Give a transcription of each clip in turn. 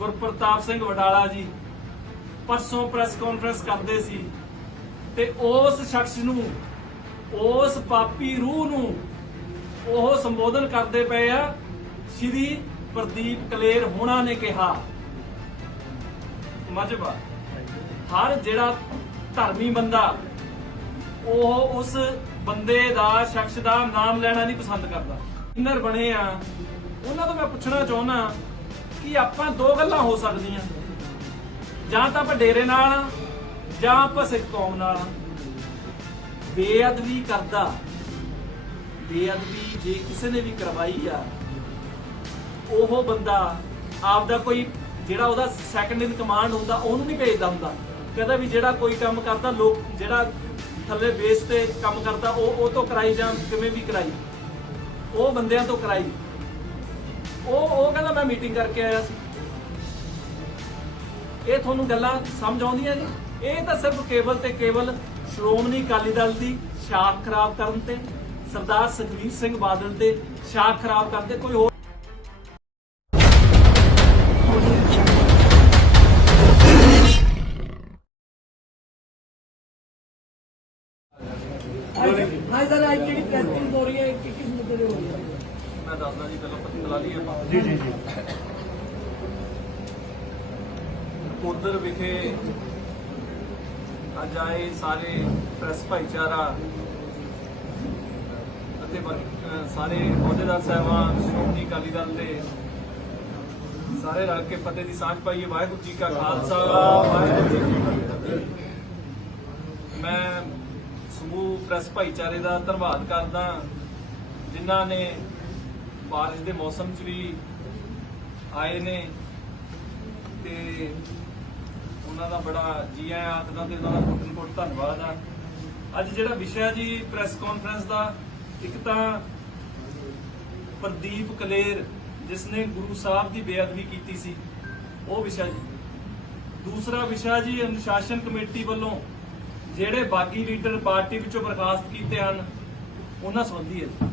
ਗੁਰਪ੍ਰਤਾਪ ਸਿੰਘ ਵਡਾਲਾ ਜੀ ਪਰਸੋਂ press conference ਕਰਦੇ ਸੀ ਤੇ ਉਸ ਸ਼ਖਸ ਨੂੰ, ਉਸ ਪਾਪੀ ਰੂਹ ਨੂੰ ਉਹ ਸੰਬੋਧਨ ਕਰਦੇ ਪਏ ਆ, ਸ਼੍ਰੀ ਪ੍ਰਦੀਪ ਕਲੇਰ ਹੋਣਾ ਨੇ ਕਿਹਾ। ਮਜਬਾ। ਹਰ ਜਿਹੜਾ ਧਰਮੀ ਬੰਦਾ, ਉਹ ਉਸ ਬੰਦੇ ਦਾ, ਸ਼ਖਸ ਦਾ ਨਾਮ ਲੈਣਾ ਨਹੀਂ ਪਸੰਦ ਕਰਦਾ। ਇਨਰ ਬਣੇ ਆ। ਉਹਨਾਂ ਤੋਂ ਮੈਂ ਪੁੱਛਣਾ ਚਾਹੁੰਦਾ ਕਿ ਆਪਾਂ ਦੋ ਗੱਲਾਂ ਹੋ ਸਕਦੀਆਂ। ਜਾਂ ਤਾਂ ਆਪਾਂ ਡੇਰੇ ਨਾਲ, ਜਾਂ ਆਪਾਂ ਸਿੱਖ ਕੌਮ ਨਾਲ। ਬੇਅਦਬੀ ਕਰਦਾ। ਬੇਅਦਬੀ ਜੇ ਕਿਸੇ ਨੇ ਵੀ ਕਰਵਾਈ ਆ, ਉਹ ਬੰਦਾ ਆਪਦਾ ਕੋਈ, ਜਿਹੜਾ ਉਹਦਾ ਸੈਕੰਡ ਇਨ ਕਮਾਂਡ ਹੁੰਦਾ, ਉਹਨੂੰ ਨਹੀਂ ਭੇਜਦਾ ਹੁੰਦਾ। ਕਹਿੰਦਾ ਵੀ ਜਿਹੜਾ ਕੋਈ ਕੰਮ ਕਰਦਾ, ਲੋਕ, ਜਿਹੜਾ ਥੱਲੇ ਬੇਸ ਤੇ ਕੰਮ ਕਰਦਾ, ਉਹ ਉਹ ਤੋਂ ਕਰਾਈ ਜਾਂ ਕਿਵੇਂ ਵੀ ਕਰਾਈ। ਉਹ ਬੰਦਿਆਂ ਤੋਂ ਕਰਾਈ। ਉਹ ਉਹ ਕਹਿੰਦਾ ਮੈਂ ਮੀਟਿੰਗ ਕਰਕੇ ਆਇਆ ਸੀ। ਇਹ ਤੁਹਾਨੂੰ ਗੱਲਾਂ ਸਮਝ ਆਉਂਦੀਆਂ ਜੀ? ਇਹ ਤਾਂ ਸਿਰਫ ਕੇਵਲ ਤੇ ਕੇਵਲ ਸ਼੍ਰੋਮਣੀ ਅਕਾਲੀ ਦਲ ਦੀ ਸ਼ਾਖ ਖਰਾਬ ਕਰਨ ਤੇ, ਸਰਦਾਰ ਸੁਖਬੀਰ ਸਿੰਘ ਬਾਦਲ ਤੇ ਸ਼ਾਖ ਖਰਾਬ ਕਰਨ ਤੇ ਕੋਈ ਹੋਰ ਹਾਂ ਸਰ ਅੱਜ ਜਿਹੜੀ ਟੈਸਟਿੰਗ ਹੋ ਰਹੀ ਹੈ ਕਿ ਕਿਸ ਮੁੱਦੇ ਤੇ ਹੋ ਰਹੀ ਹੈ। ਮੈਂ ਦੱਸਦਾ ਜੀ ਪਹਿਲਾਂ ਪਤੀ ਬੁਲਾ ਲਈਏ ਆਪਾਂ। ਜੀ ਜੀ ਜੀ। ਉਧਰ ਵਿਖੇ ਅੱਜ ਆਏ ਸਾਰੇ ਪ੍ਰੈਸ ਭਾਈਚਾਰਾ ਅਤੇ ਸਾਰੇ ਅਹੁਦੇਦਾਰ ਸਾਹਿਬਾਨ ਸ਼੍ਰੋਮਣੀ ਅਕਾਲੀ ਦਲ ਦੇ ਸਾਰੇ ਰਲ ਕੇ ਫਤਿਹ ਦੀ ਸਾਂਝ ਪਾਈਏ। ਵਾਹਿਗੁਰੂ ਜੀ ਕਾ ਖਾਲਸਾ ਵਾਹਿਗੁਰੂ ਜੀ ਕੀ ਫਤਿਹ। ਮੈਂ ਸਮੂਹ ਪ੍ਰੈਸ ਭਾਈਚਾਰੇ ਦਾ ਧੰਨਵਾਦ ਕਰਦਾ ਜਿਨ੍ਹਾਂ ਨੇ ਬਾਰਿਸ਼ ਦੇ ਮੌਸਮ 'ਚ ਵੀ ਆਏ ਨੇ ਤੇ ਉਹਨਾਂ ਦਾ ਬੜਾ ਜੀ ਆਇਆਂ ਆਖਦਾ ਤੇ ਉਹਨਾਂ ਦਾ ਕੋਟਨ ਕੋਟ ਧੰਨਵਾਦ ਆ। ਅੱਜ ਜਿਹੜਾ ਵਿਸ਼ਾ ਜੀ ਪ੍ਰੈਸ ਕਾਨਫਰੰਸ ਦਾ, ਇੱਕ ਤਾਂ ਪ੍ਰਦੀਪ ਕਲੇਰ, ਜਿਸ ਨੇ ਗੁਰੂ ਸਾਹਿਬ ਦੀ ਬੇਅਦਬੀ ਕੀਤੀ ਸੀ, ਉਹ ਵਿਸ਼ਾ ਜੀ। ਦੂਸਰਾ ਵਿਸ਼ਾ ਜੀ ਅਨੁਸ਼ਾਸਨ ਕਮੇਟੀ ਵੱਲੋਂ, ਜਿਹੜੇ ਬਾਗੀ ਲੀਡਰ ਪਾਰਟੀ ਵਿੱਚੋਂ ਬਰਖਾਸਤ ਕੀਤੇ ਹਨ, ਉਹਨਾਂ ਸੰਬੰਧੀ ਹੈ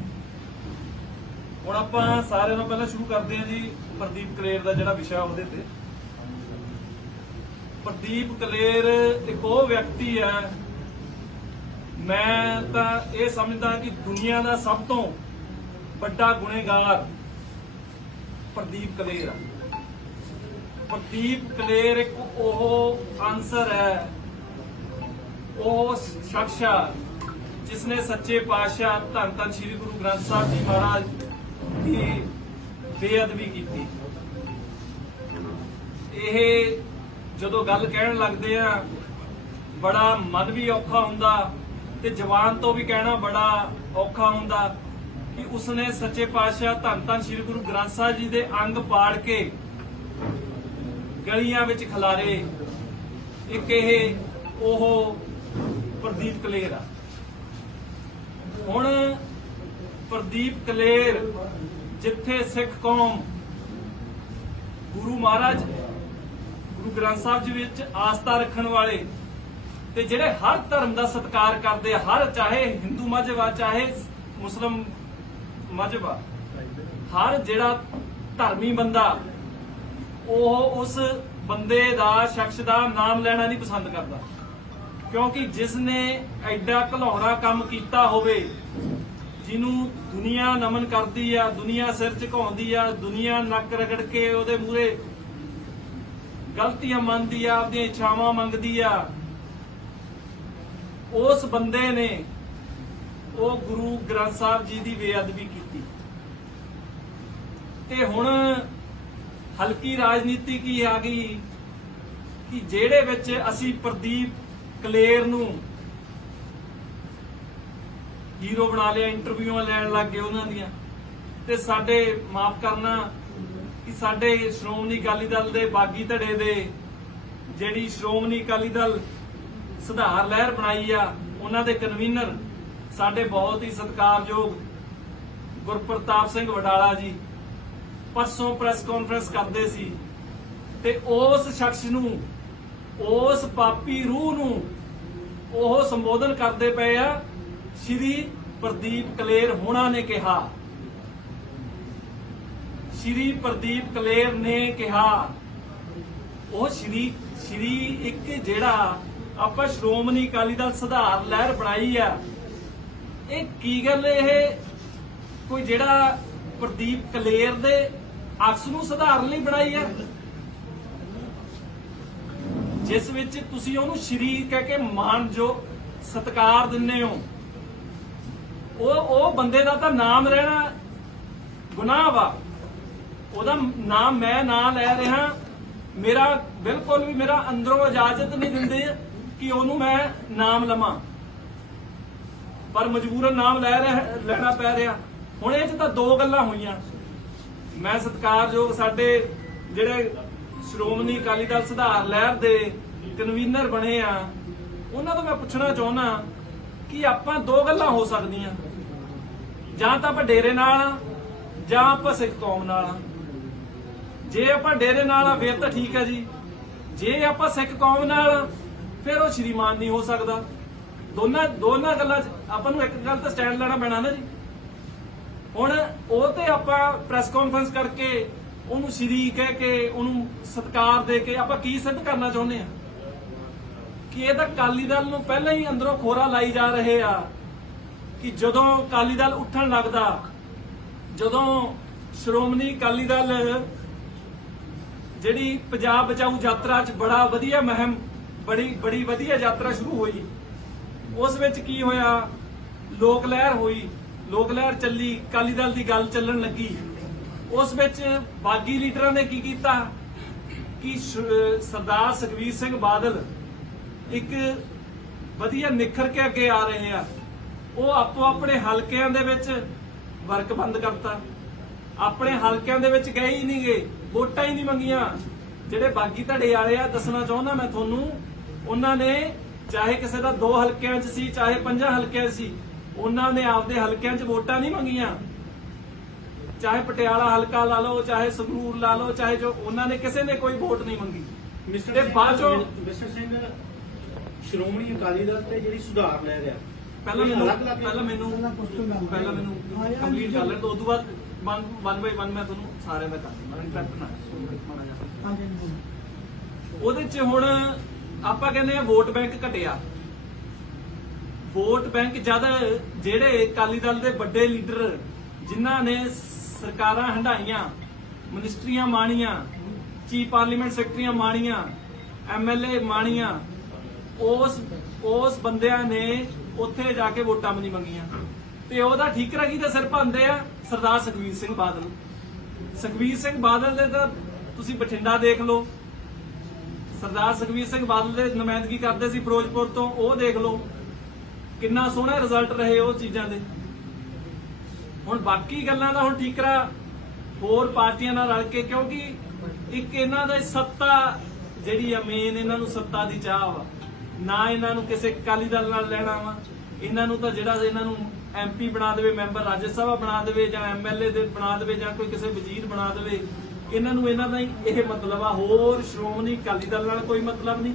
ਹੁਣ ਆਪਾਂ ਸਾਰਿਆਂ ਨੂੰ ਪਹਿਲਾਂ ਸ਼ੁਰੂ ਕਰਦੇ ਹਾਂ ਜੀ ਪ੍ਰਦੀਪ ਕਲੇਰ ਦਾ ਜਿਹੜਾ ਵਿਸ਼ਾ ਉਹਦੇ ਤੇ। ਪ੍ਰਦੀਪ ਕਲੇਰ ਇੱਕ ਉਹ ਵਿਅਕਤੀ ਹੈ, ਮੈਂ ਤਾਂ ਇਹ ਸਮਝਦਾ ਕਿ ਦੁਨੀਆ ਦਾ ਸਭ ਤੋਂ ਵੱਡਾ ਗੁਨੇਗਾਰ ਪ੍ਰਦੀਪ ਕਲੇਰ ਆ। ਪ੍ਰਦੀਪ ਕਲੇਰ ਇੱਕ ਉਹ ਆਨਸਰ ਹੈ, ਉਹ ਸ਼ਖਸ ਆ ਜਿਸ ਨੇ ਸੱਚੇ ਪਾਤਸ਼ਾਹ ਧੰਨ ਧੰਨ ਸ੍ਰੀ ਗੁਰੂ ਗ੍ਰੰਥ ਸਾਹਿਬ ਜੀ ਮਹਾਰਾਜ ਦੀ ਬੇਅਦਬੀ ਕੀਤੀ। ਇਹ ਜਦੋਂ ਗੱਲ ਕਹਿਣ ਲੱਗਦੇ ਆ, ਬੜਾ ਮਨ ਵੀ ਔਖਾ ਹੁੰਦਾ ਤੇ ਜ਼ਬਾਨ ਤੋਂ ਵੀ ਕਹਿਣਾ ਬੜਾ ਔਖਾ ਹੁੰਦਾ ਕਿ ਉਸਨੇ ਸੱਚੇ ਪਾਤਸ਼ਾਹ ਧੰਨ ਧੰਨ ਸ੍ਰੀ ਗੁਰੂ ਗ੍ਰੰਥ ਸਾਹਿਬ ਜੀ ਦੇ ਅੰਗ ਪਾੜ ਕੇ ਗਲੀਆਂ ਵਿੱਚ ਖਿਲਾਰੇ। ਇੱਕ ਇਹ ਉਹ ਪ੍ਰਦੀਪ ਕਲੇਰ ਆ। ਹੁਣ ਪ੍ਰਦੀਪ ਕਲੇਰ ਜਿੱਥੇ ਸਿੱਖ ਕੌਮ ਗੁਰੂ ਮਹਾਰਾਜ, ਗੁਰੂ ਗ੍ਰੰਥ ਸਾਹਿਬ ਜੀ ਵਿੱਚ ਆਸਥਾ ਰੱਖਣ ਵਾਲੇ ਤੇ ਜਿਹੜੇ ਹਰ ਧਰਮ ਦਾ ਸਤਿਕਾਰ ਕਰਦੇ ਆ, ਹਰ ਚਾਹੇ ਹਿੰਦੂ ਮਜਬ ਆ, ਚਾਹੇ ਮੁਸਲਮ ਮਜ਼ਬ ਆ, ਹਰ ਜਿਹੜਾ ਧਰਮੀ ਬੰਦਾ ਉਹ ਉਸ ਬੰਦੇ ਦਾ, ਸ਼ਖਸ ਦਾ ਨਾਮ ਲੈਣਾ ਨਹੀਂ ਪਸੰਦ ਕਰਦਾ। ਕਿਉਂਕਿ ਜਿਸ ਨੇ ਐਡਾ ਘਲਾਉਣਾ ਕੰਮ ਕੀਤਾ ਹੋਵੇ ਜਿਹਨੂੰ ਦੁਨੀਆ ਨਮਨ ਕਰਦੀ ਆ, ਦੁਨੀਆ ਸਿਰ ਝੁਕਾਉਂਦੀ ਆ, ਦੁਨੀਆ ਨੱਕ ਰਗੜ ਕੇ ਉਹਦੇ ਮੂਹਰੇ ਗਲਤੀਆਂ ਮੰਨਦੀ ਆ ਆਪਣੀਆਂ ਇੱਛਾਵਾਂ ਮੰਗਦੀ ਆ। ਉਸ ਬੰਦੇ ਨੇ ਉਹ ਗੁਰੂ ਗ੍ਰੰਥ ਸਾਹਿਬ ਜੀ ਦੀ ਬੇਅਦਬੀ ਕੀਤੀ। ਤੇ ਹੁਣ ਹਲਕੀ ਰਾਜਨੀਤੀ ਕੀ ਆ ਗਈ ਕਿ ਜਿਹੜੇ ਵਿੱਚ ਅਸੀਂ ਪ੍ਰਦੀਪ ਕਲੇਰ ਨੂੰ ਹੀਰੋ ਬਣਾ ਲਿਆ ਇੰਟਰਵਿਊਆਂ ਲੈਣ ਲੱਗ ਗਏ ਉਹਨਾਂ ਦੀਆਂ। ਤੇ ਸਾਡੇ, ਮਾਫ ਕਰਨਾ, ਕਿ ਸਾਡੇ ਸ਼੍ਰੋਮਣੀ ਅਕਾਲੀ ਦਲ ਦੇ ਬਾਗੀ ਧੜੇ ਦੇ ਜਿਹੜੀ ਸ਼੍ਰੋਮਣੀ ਅਕਾਲੀ ਦਲ ਸੁਧਾਰ ਲਹਿਰ ਬਣਾਈ ਆ, ਉਹਨਾਂ ਦੇ ਕਨਵੀਨਰ ਸਾਡੇ ਬਹੁਤ ਹੀ ਸਤਿਕਾਰਯੋਗ ਗੁਰਪ੍ਰਤਾਪ ਸਿੰਘ ਵਡਾਲਾ ਜੀ ਪਰਸੋਂ ਪ੍ਰੈਸ ਕਾਨਫਰੰਸ ਕਰਦੇ ਸੀ ਤੇ ਉਸ ਸ਼ਖਸ ਨੂੰ, ਉਸ ਪਾਪੀ ਰੂਹ ਨੂੰ ਉਹ ਸੰਬੋਧਨ ਕਰਦੇ ਪਏ ਆ ਸ਼੍ਰੀ ਪ੍ਰਦੀਪ ਕਲੇਰ ਹੋਣਾ ਨੇ ਕਿਹਾ। ਸ਼੍ਰੀ ਪ੍ਰਦੀਪ ਕਲੇਰ ਨੇ ਕਿਹਾ, ਉਹ ਸ਼੍ਰੀ ਸ਼੍ਰੀ ਇੱਕ ਜਿਹੜਾ ਆਪਾਂ ਸ਼੍ਰੋਮਣੀ ਅਕਾਲੀ ਦਲ ਸੁਧਾਰ ਲਹਿਰ ਬਣਾਈ ਆ। ਇਹ ਕੀ ਗੱਲ ਇਹ? ਕੋਈ ਜਿਹੜਾ ਪ੍ਰਦੀਪ ਕਲੇਰ ਦੇ ਅਕਸ ਨੂੰ ਸੁਧਾਰਨ ਲਈ ਬਣਾਈ ਆ? ਜਿਸ ਵਿੱਚ ਤੁਸੀਂ ਉਹਨੂੰ ਸ਼੍ਰੀ ਕਹਿ ਕੇ ਮਾਨ ਜੋ ਸਤਕਾਰ ਦਿੰਦੇ ਹੋ। ਉਹ ਉਹ ਬੰਦੇ ਦਾ ਤਾਂ ਨਾਮ ਰਹਿਣਾ ਗੁਨਾਹ ਵਾ। ਉਹਦਾ ਨਾਮ ਮੈਂ ਨਾ ਲੈ ਰਿਹਾ। ਮੇਰਾ ਬਿਲਕੁਲ ਵੀ ਮੇਰਾ ਅੰਦਰੋਂ ਇਜਾਜ਼ਤ ਨਹੀਂ ਦਿੰਦੇ ਕਿ ਉਹਨੂੰ ਮੈਂ ਨਾਮ ਲਵਾਂ। ਪਰ ਮਜਬੂਰਨ ਨਾਮ ਲੈ ਰਿਹਾ, ਲੈਣਾ ਪੈ ਰਿਹਾ। ਹੁਣ ਇਹ ਚ ਤਾਂ ਦੋ ਗੱਲਾਂ ਹੋਈਆਂ। ਮੈਂ ਸਤਿਕਾਰਯੋਗ ਸਾਡੇ ਜਿਹੜੇ ਸ਼੍ਰੋਮਣੀ ਅਕਾਲੀ ਦਲ ਸੁਧਾਰ ਲਹਿਰ ਦੇ ਕਨਵੀਨਰ ਬਣੇ ਆ, ਉਹਨਾਂ ਤੋਂ ਮੈਂ ਪੁੱਛਣਾ ਚਾਹੁੰਦਾ ਕਿ ਆਪਾਂ ਦੋ ਗੱਲਾਂ ਹੋ ਸਕਦੀਆਂ। ਜਾਂ ਤਾਂ ਆਪਾਂ ਡੇਰੇ ਨਾਲ, ਜਾਂ ਆਪਾਂ ਸਿੱਖ ਕੌਮ ਨਾਲ। ਆ ਜੇ ਆਪਾਂ ਡੇਰੇ ਨਾਲ ਆ, ਫਿਰ ਤਾਂ ਠੀਕ ਆ ਜੀ। ਜੇ ਆਪਾਂ ਸਿੱਖ ਕੌਮ ਨਾਲ, ਫਿਰ ਉਹ ਸ਼੍ਰੀਮਾਨ ਨਹੀਂ ਹੋ ਸਕਦਾ। ਦੋਨਾਂ ਦੋਨਾਂ ਗੱਲਾਂ 'ਚ ਆਪਾਂ ਨੂੰ ਇੱਕ ਗੱਲ ਤਾਂ ਸਟੈਂਡ ਲੈਣਾ ਪੈਣਾ ਨਾ ਜੀ। ਹੁਣ ਉਹ ਤੇ ਆਪਾਂ ਪ੍ਰੈਸ ਕਾਨਫਰੰਸ ਕਰਕੇ ਉਹਨੂੰ ਸ਼੍ਰੀ ਕਹਿ ਕੇ, ਉਹਨੂੰ ਸਤਕਾਰ ਦੇ ਕੇ ਆਪਾਂ ਕੀ ਸਿੱਧ ਕਰਨਾ ਚਾਹੁੰਦੇ ਆ? ਕਿ ਇਹ ਤਾਂ ਕਾਲੀ ਦਲ ਨੂੰ ਪਹਿਲਾਂ ਹੀ ਅੰਦਰੋਂ ਖੋਰਾ ਲਾਈ ਜਾ ਰਹੇ ਆ। ਕਿ ਜਦੋਂ ਅਕਾਲੀ ਦਲ ਉੱਠਣ ਲੱਗਦਾ, ਜਦੋਂ ਸ਼੍ਰੋਮਣੀ ਅਕਾਲੀ ਦਲ ਜਿਹੜੀ ਪੰਜਾਬ ਬਚਾਊ ਯਾਤਰਾ 'ਚ ਬੜਾ ਵਧੀਆ ਮਹਿਮ, ਬੜੀ ਬੜੀ ਵਧੀਆ ਯਾਤਰਾ ਸ਼ੁਰੂ ਹੋਈ, ਉਸ ਵਿੱਚ ਕੀ ਹੋਇਆ? ਲੋਕ ਲਹਿਰ ਹੋਈ, ਲੋਕ ਲਹਿਰ ਚੱਲੀ, ਅਕਾਲੀ ਦਲ ਦੀ ਗੱਲ ਚੱਲਣ ਲੱਗੀ। ਉਸ ਵਿੱਚ ਬਾਗੀ ਲੀਡਰਾਂ ਨੇ ਕੀ ਕੀਤਾ? ਕਿ ਸਰਦਾਰ ਸੁਖਬੀਰ ਸਿੰਘ ਬਾਦਲ ਇੱਕ ਵਧੀਆ ਨਿਖਰ ਕੇ ਅੱਗੇ ਆ ਰਹੇ ਆ। ਉਹ ਆਪੋ ਆਪਣੇ ਹਲਕਿਆਂ ਦੇ ਵਿੱਚ ਵਰਕ ਬੰਦ ਕਰਤਾ। ਆਪਣੇ ਹਲਕਿਆਂ ਦੇ ਵਿੱਚ ਗਏ ਹੀ ਨਹੀਂਗੇ ਵੋਟਾਂ ਹੀ ਨਹੀਂ ਮੰਗੀਆਂ। ਜਿਹੜੇ ਬਾਗੀ ਧੜੇ ਵਾਲੇ ਆ ਦੱਸਣਾ ਚਾਹੁੰਦਾ ਮੈਂ ਤੁਹਾਨੂੰ ਉਹਨਾਂ ਨੇ ਚਾਹੇ ਕਿਸੇ ਦਾ ਦੋ ਹਲਕਿਆਂ 'ਚ ਸੀ ਚਾਹੇ ਪੰਜਾਂ ਹਲਕਿਆਂ 'ਚ ਸੀ ਉਹਨਾਂ ਨੇ ਆਪਦੇ ਹਲਕਿਆਂ 'ਚ ਵੋਟਾਂ ਨਹੀਂ ਮੰਗੀਆਂ। ਚਾਹੇ ਪਟਿਆਲਾ ਹਲਕਾ ਲਾ ਲਓ ਚਾਹੇ ਸੰਗਰੂਰ ਲਾ ਲਓ ਚਾਹੇ ਜੋ ਉਹਨਾਂ ਨੇ ਕਿਸੇ ਨੇ ਕੋਈ ਵੋਟ ਨਹੀਂ ਮੰਗੀ। ਮਿਸਟਰ ਤੇ ਬਾਅਦ ਚੋਂ ਮਿਸਟਰ ਸਿੰਘ ਸ਼੍ਰੋਮਣੀ ਅਕਾਲੀ ਦਲ ਤੇ ਜਿਹੜੀ ਸੁਧਾਰ ਲੈ ਰਿਹਾ ਪਹਿਲਾਂ ਮੈਨੂੰ ਪਹਿਲਾਂ ਮੈਨੂੰ ਪਹਿਲਾਂ ਮੈਨੂੰ ਕੰਪਲੀਟ ਕਰ ਲੈਣ ਤੋਂ ਉਦੋਂ ਬਾਅਦ ਵਨ ਵਨ ਬਾਈ ਵਨ ਮੈਂ ਤੁਹਾਨੂੰ ਸਾਰਿਆਂ ਦਾ ਕਰ ਦਿੰਦਾ ਇੰਟਰੈਕਟ ਨਾ ਮਾੜਾ ਜਿਹਾ। ਉਹਦੇ 'ਚ ਹੁਣ ਆਪਾਂ ਕਹਿੰਦੇ ਆ ਵੋਟ ਬੈਂਕ ਘਟਿਆ ਵੋਟ ਬੈਂਕ ਜਦ ਜਿਹੜੇ ਅਕਾਲੀ ਦਲ ਦੇ ਵੱਡੇ ਲੀਡਰ ਜਿਨ੍ਹਾਂ ਨੇ ਸਰਕਾਰਾਂ ਹੰਡਾਈਆਂ ਮਿਨਿਸਟਰੀਆਂ ਮਾਣੀਆਂ ਚੀਫ ਪਾਰਲੀਮੈਂਟ ਸੈਕਟਰੀਆਂ ਮਾਣੀਆਂ ਐਮਐਲਏ ਮਾਣੀਆਂ, ਉਸ ਉਸ ਬੰਦਿਆਂ ਨੇ ਉੱਥੇ ਜਾ ਕੇ ਵੋਟਾਂ ਵੀ ਨਹੀਂ ਮੰਗੀਆਂ। ਤੇ ਉਹਦਾ ਠੀਕਰਾ ਕੀ ਤੇ ਸਿਰ ਭੰਦੇ ਆ ਸਰਦਾਰ ਸੁਖਬੀਰ ਸਿੰਘ ਬਾਦਲ। ਸੁਖਬੀਰ ਸਿੰਘ ਬਾਦਲ ਦੇ ਤਾਂ ਤੁਸੀਂ ਬਠਿੰਡਾ ਦੇਖ ਲਓ। ਸਰਦਾਰ ਸੁਖਬੀਰ ਸਿੰਘ ਬਾਦਲ ਦੇ ਨੁਮਾਇੰਦਗੀ ਕਰਦੇ ਸੀ ਫਿਰੋਜ਼ਪੁਰ ਤੋਂ, ਉਹ ਦੇਖ ਲਓ। ਕਿੰਨਾ ਸੋਹਣਾ ਰਿਜ਼ਲਟ ਰਹੇ ਉਹ ਚੀਜ਼ਾਂ ਦੇ। ਹੁਣ ਬਾਕੀ ਗੱਲਾਂ ਦਾ ਹੁਣ ਠੀਕਰਾ ਹੋਰ ਪਾਰਟੀਆਂ ਨਾਲ ਰਲ ਕੇ, ਕਿਉਂਕਿ ਇੱਕ ਇਹਨਾਂ ਦਾ ਸੱਤਾ ਜਿਹੜੀ ਆ ਮੇਨ ਇਹਨਾਂ ਨੂੰ ਸੱਤਾ ਦੀ ਚਾਹ ਵਾ। ਨਾ ਇਹਨਾਂ ਨੂੰ ਕਿਸੇ ਅਕਾਲੀ ਦਲ ਨਾਲ ਲੈਣਾ ਵਾ। ਇਹਨਾਂ ਨੂੰ ਤਾਂ ਜਿਹੜਾ ਇਹਨਾਂ ਨੂੰ ਐਮਪੀ ਬਣਾ ਦੇਵੇ ਮੈਂਬਰ ਰਾਜ ਸਭਾ ਬਣਾ ਦੇਵੇ ਜਾਂ ਐਮਐਲਏ ਦੇ ਬਣਾ ਦੇਵੇ ਜਾਂ ਕੋਈ ਕਿਸੇ ਵਜ਼ੀਰ ਬਣਾ ਦੇਵੇ ਇਹਨਾਂ ਨੂੰ ਇਹਨਾਂ ਦਾ ਹੀ ਇਹ ਮਤਲਬ ਆ। ਹੋਰ ਸ਼੍ਰੋਮਣੀ ਅਕਾਲੀ ਦਲ ਨਾਲ ਕੋਈ ਮਤਲਬ ਨਹੀਂ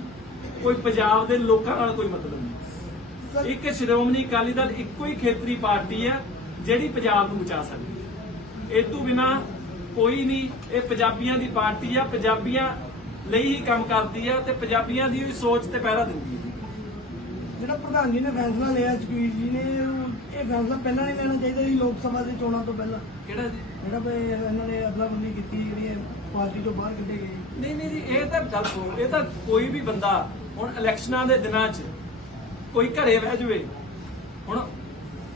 ਕੋਈ ਪੰਜਾਬ ਦੇ ਲੋਕਾਂ ਨਾਲ ਕੋਈ ਮਤਲਬ ਨਹੀਂ। ਇੱਕ ਸ਼੍ਰੋਮਣੀ ਅਕਾਲੀ ਦਲ ਇੱਕੋ ਹੀ ਖੇਤਰੀ ਪਾਰਟੀ ਹੈ ਜਿਹੜੀ ਪੰਜਾਬ ਨੂੰ ਬਚਾ ਸਕਦੀ ਹੈ ਇਹ ਤੋਂ ਬਿਨਾ ਕੋਈ ਨਹੀਂ ਇਹ ਪੰਜਾਬੀਆਂ ਦੀ ਪਾਰਟੀ ਆ ਪੰਜਾਬੀਆਂ ਲਈ ਹੀ ਕੰਮ ਕਰਦੀ ਆ ਤੇ ਪੰਜਾਬੀਆਂ ਦੀ ਹੀ ਸੋਚ ਤੇ ਪਹਿਰਾ ਦਿੰਦੀ ਜਿਹੜਾ ਪ੍ਰਧਾਨ ਜੀ ਨੇ ਫੈਸਲਾ ਲਿਆ ਜਗਵੀਰ ਜੀ ਨੇ ਉਹ- ਇਹ ਫੈਸਲਾ ਪਹਿਲਾਂ ਨਹੀਂ ਲੈਣਾ ਚਾਹੀਦਾ ਸੀ ਲੋਕ ਸਭਾ ਦੇ ਚੋਣਾਂ ਤੋਂ ਪਹਿਲਾਂ। ਕਿਹੜਾ ਜੀ? ਜਿਹੜਾ ਵੀ ਇਹਨਾਂ ਨੇ ਅਦਲਾ ਬੰਦੀ ਕੀਤੀ ਜਿਹੜੀ ਇਹ ਪਾਰਟੀ ਤੋਂ ਬਾਹਰ ਕੱਢੇ ਗਏ। ਨਹੀਂ ਨਹੀਂ ਜੀ ਇਹ ਤਾਂ ਗੱਲ ਸੁਣੋ ਇਹ ਤਾਂ ਕੋਈ ਵੀ ਬੰਦਾ ਹੁਣ ਇਲੈਕਸ਼ਨਾਂ ਦੇ ਦਿਨਾਂ 'ਚ ਕੋਈ ਘਰੇ ਬਹਿ ਜਵੇ ਹੁਣ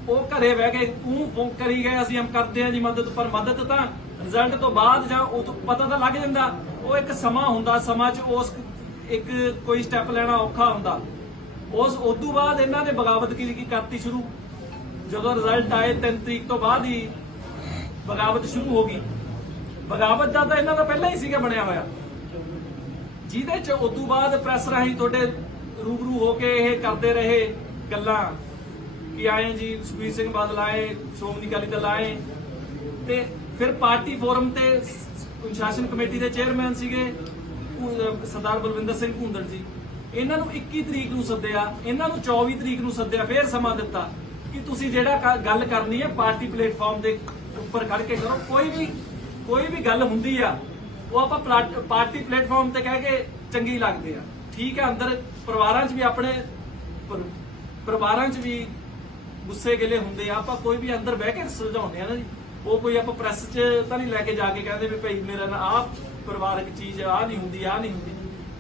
ਉਹ ਘਰੇ ਬਹਿ ਕੇ ਤੂੰ ਫੋਨ ਕਰੀ ਗਏ ਅਸੀਂ ਹਮ ਕਰਦੇ ਹਾਂ ਜੀ ਮਦਦ ਪਰ ਮਦਦ ਤਾਂ ਰਿਜ਼ਲਟ ਤੋਂ ਬਾਅਦ ਜਾਂ ਉਹ ਤੋਂ ਪਤਾ ਤਾਂ ਲੱਗ ਜਾਂਦਾ ਉਹ ਇੱਕ ਸਮਾਂ ਹੁੰਦਾ ਸਮਾਂ 'ਚ ਉਸ ਇੱਕ ਕੋਈ ਸਟੈਪ ਲੈਣਾ ਔਖਾ ਹੁੰਦਾ। ਉਸ ਉਦੋਂ ਬਾਅਦ ਇਹਨਾਂ ਨੇ ਬਗਾਵਤ ਕੀ ਕਰਤੀ ਸ਼ੁਰੂ? ਜਦੋਂ ਰਿਜ਼ਲਟ ਆਏ 3 ਤਰੀਕ ਤੋਂ ਬਾਅਦ ਹੀ ਬਗਾਵਤ ਸ਼ੁਰੂ ਹੋ ਗਈ। ਬਗਾਵਤ ਦਾ ਤਾਂ ਇਹਨਾਂ ਦਾ ਪਹਿਲਾਂ ਹੀ ਸੀਗਾ ਬਣਿਆ ਹੋਇਆ। ਜਿਹਦੇ ਚ ਉਦੋਂ ਬਾਅਦ ਪ੍ਰੈਸ ਰਾਹੀਂ ਤੁਹਾਡੇ ਰੂਬਰੂ ਹੋ ਕੇ ਇਹ ਕਰਦੇ ਰਹੇ ਗੱਲਾਂ ਕਿ ਆਏ ਜੀ, ਸੁਖਬੀਰ ਸਿੰਘ ਬਾਦਲ ਆਏ, ਸ਼੍ਰੋਮਣੀ ਅਕਾਲੀ ਦਲ ਆਏ। ਤੇ ਫਿਰ ਪਾਰਟੀ ਫੋਰਮ ਤੇ ਸ- ਸ਼ਾਸਨ ਕਮੇਟੀ ਦੇ ਚੇਅਰਮੈਨ ਸੀਗੇ ਸਰਦਾਰ ਬਲਵਿੰਦਰ ਸਿੰਘ ਭੁੰਦੜ ਜੀ। ਇਹਨਾਂ ਨੂੰ 21 ਤਰੀਕ ਨੂੰ ਸੱਦਿਆ, ਇਹਨਾਂ ਨੂੰ 24 ਤਰੀਕ ਨੂੰ ਸੱਦਿਆ, ਫਿਰ ਸਮਾਂ ਦਿੱਤਾ ਕਿ ਤੁਸੀਂ ਜਿਹੜਾ ਗੱਲ ਕਰਨੀ ਹੈ ਪਾਰਟੀ ਪਲੇਟਫਾਰਮ ਦੇ ਉੱਪਰ ਖੜ ਕੇ ਕਰੋ। ਕੋਈ ਵੀ ਕੋਈ ਵੀ ਗੱਲ ਹੁੰਦੀ ਆ, ਉਹ ਆਪਾਂ ਪਾਰਟੀ ਪਲੇਟਫਾਰਮ ਤੇ ਕਹਿ ਕੇ ਚੰਗੀ ਲੱਗਦੇ ਆ। ਠੀਕ ਹੈ ਅੰਦਰ ਪਰਿਵਾਰਾਂ 'ਚ ਵੀ ਆਪਣੇ ਪਰਿਵਾਰਾਂ 'ਚ ਵੀ ਗੁੱਸੇ ਗਿਲੇ ਹੁੰਦੇ ਆ। ਆਪਾਂ ਕੋਈ ਵੀ ਅੰਦਰ ਬਹਿ ਕੇ ਸੁਲਝਾਉਂਦੇ ਆ ਨਾ ਜੀ। ਉਹ ਕੋਈ ਆਪਾਂ ਪ੍ਰੈਸ 'ਚ ਤਾਂ ਨਹੀਂ ਲੈ ਕੇ ਜਾ ਕੇ ਕਹਿੰਦੇ ਵੀ ਭਾਈ ਮੇਰਾ ਨਾ ਆਹ ਪਰਿਵਾਰਕ ਚੀਜ਼ ਆ ਨਹੀਂ ਹੁੰਦੀ ਆ ਨਹੀਂ ਹੁੰਦੀ।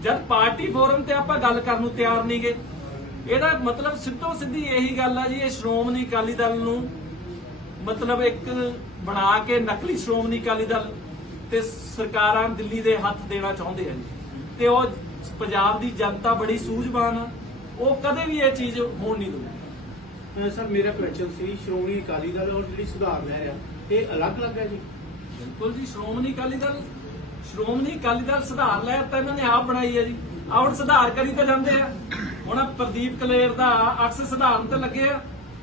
ਜਦ ਪਾਰਟੀ ਫੋਰਮ ਤੇ ਆਪਾਂ ਗੱਲ ਕਰਨ ਨੂੰ ਤਿਆਰ ਨਹੀਂਗੇ। ਇਹਦਾ ਮਤਲਬ ਸਿੱਧੋ ਸਿੱਧੀ ਇਹੀ ਗੱਲ ਆ ਜੀ ਇਹ ਸ਼੍ਰੋਮਣੀ ਅਕਾਲੀ ਦਲ ਨੂੰ ਮਤਲਬ ਇੱਕ ਬਣਾ ਕੇ ਨਕਲੀ ਸ਼੍ਰੋਮਣੀ ਅਕਾਲੀ ਦਲ ਤੇ ਸਰਕਾਰਾਂ ਦਿੱਲੀ ਦੇ ਹੱਥ ਦੇਣਾ ਚਾਹੁੰਦੇ ਆ ਜੀ। ਤੇ ਉਹ ਪੰਜਾਬ ਦੀ ਜਨਤਾ ਬੜੀ ਸੂਝਵਾਨ ਆ। ਉਹ ਕਦੇ ਵੀ ਇਹ ਚੀਜ਼ ਹੋਣ ਨਹੀਂ ਦਊਗੀ ਸਰ ਮੇਰਾ ਕੁਐਸਚਨ ਸੀ ਸ਼੍ਰੋਮਣੀ ਅਕਾਲੀ ਦਲ ਔਰ ਜਿਹੜੀ ਸੁਧਾਰ ਲਹਿਰ ਆ ਇਹ ਅਲੱਗ-ਅਲੱਗ ਹੈ ਜੀ? ਬਿਲਕੁਲ ਜੀ ਸ਼੍ਰੋਮਣੀ ਅਕਾਲੀ ਦਲ ਸ਼੍ਰੋਮਣੀ ਅਕਾਲੀ ਦਲ ਸੁਧਾਰ ਲੈ ਤਾਂ ਇਹਨਾਂ ਨੇ ਆਪ ਬਣਾਈ ਹੈ ਜੀ। ਆਹ ਹੁਣ ਸੁਧਾਰ ਕਰੀ ਤਾਂ ਜਾਂਦੇ ਆ। ਹੁਣ ਪ੍ਰਦੀਪ ਕਲੇਰ ਦਾ ਅਕਸ ਸੁਧਾਰਨ ਤੇ ਲੱਗੇ ਆ।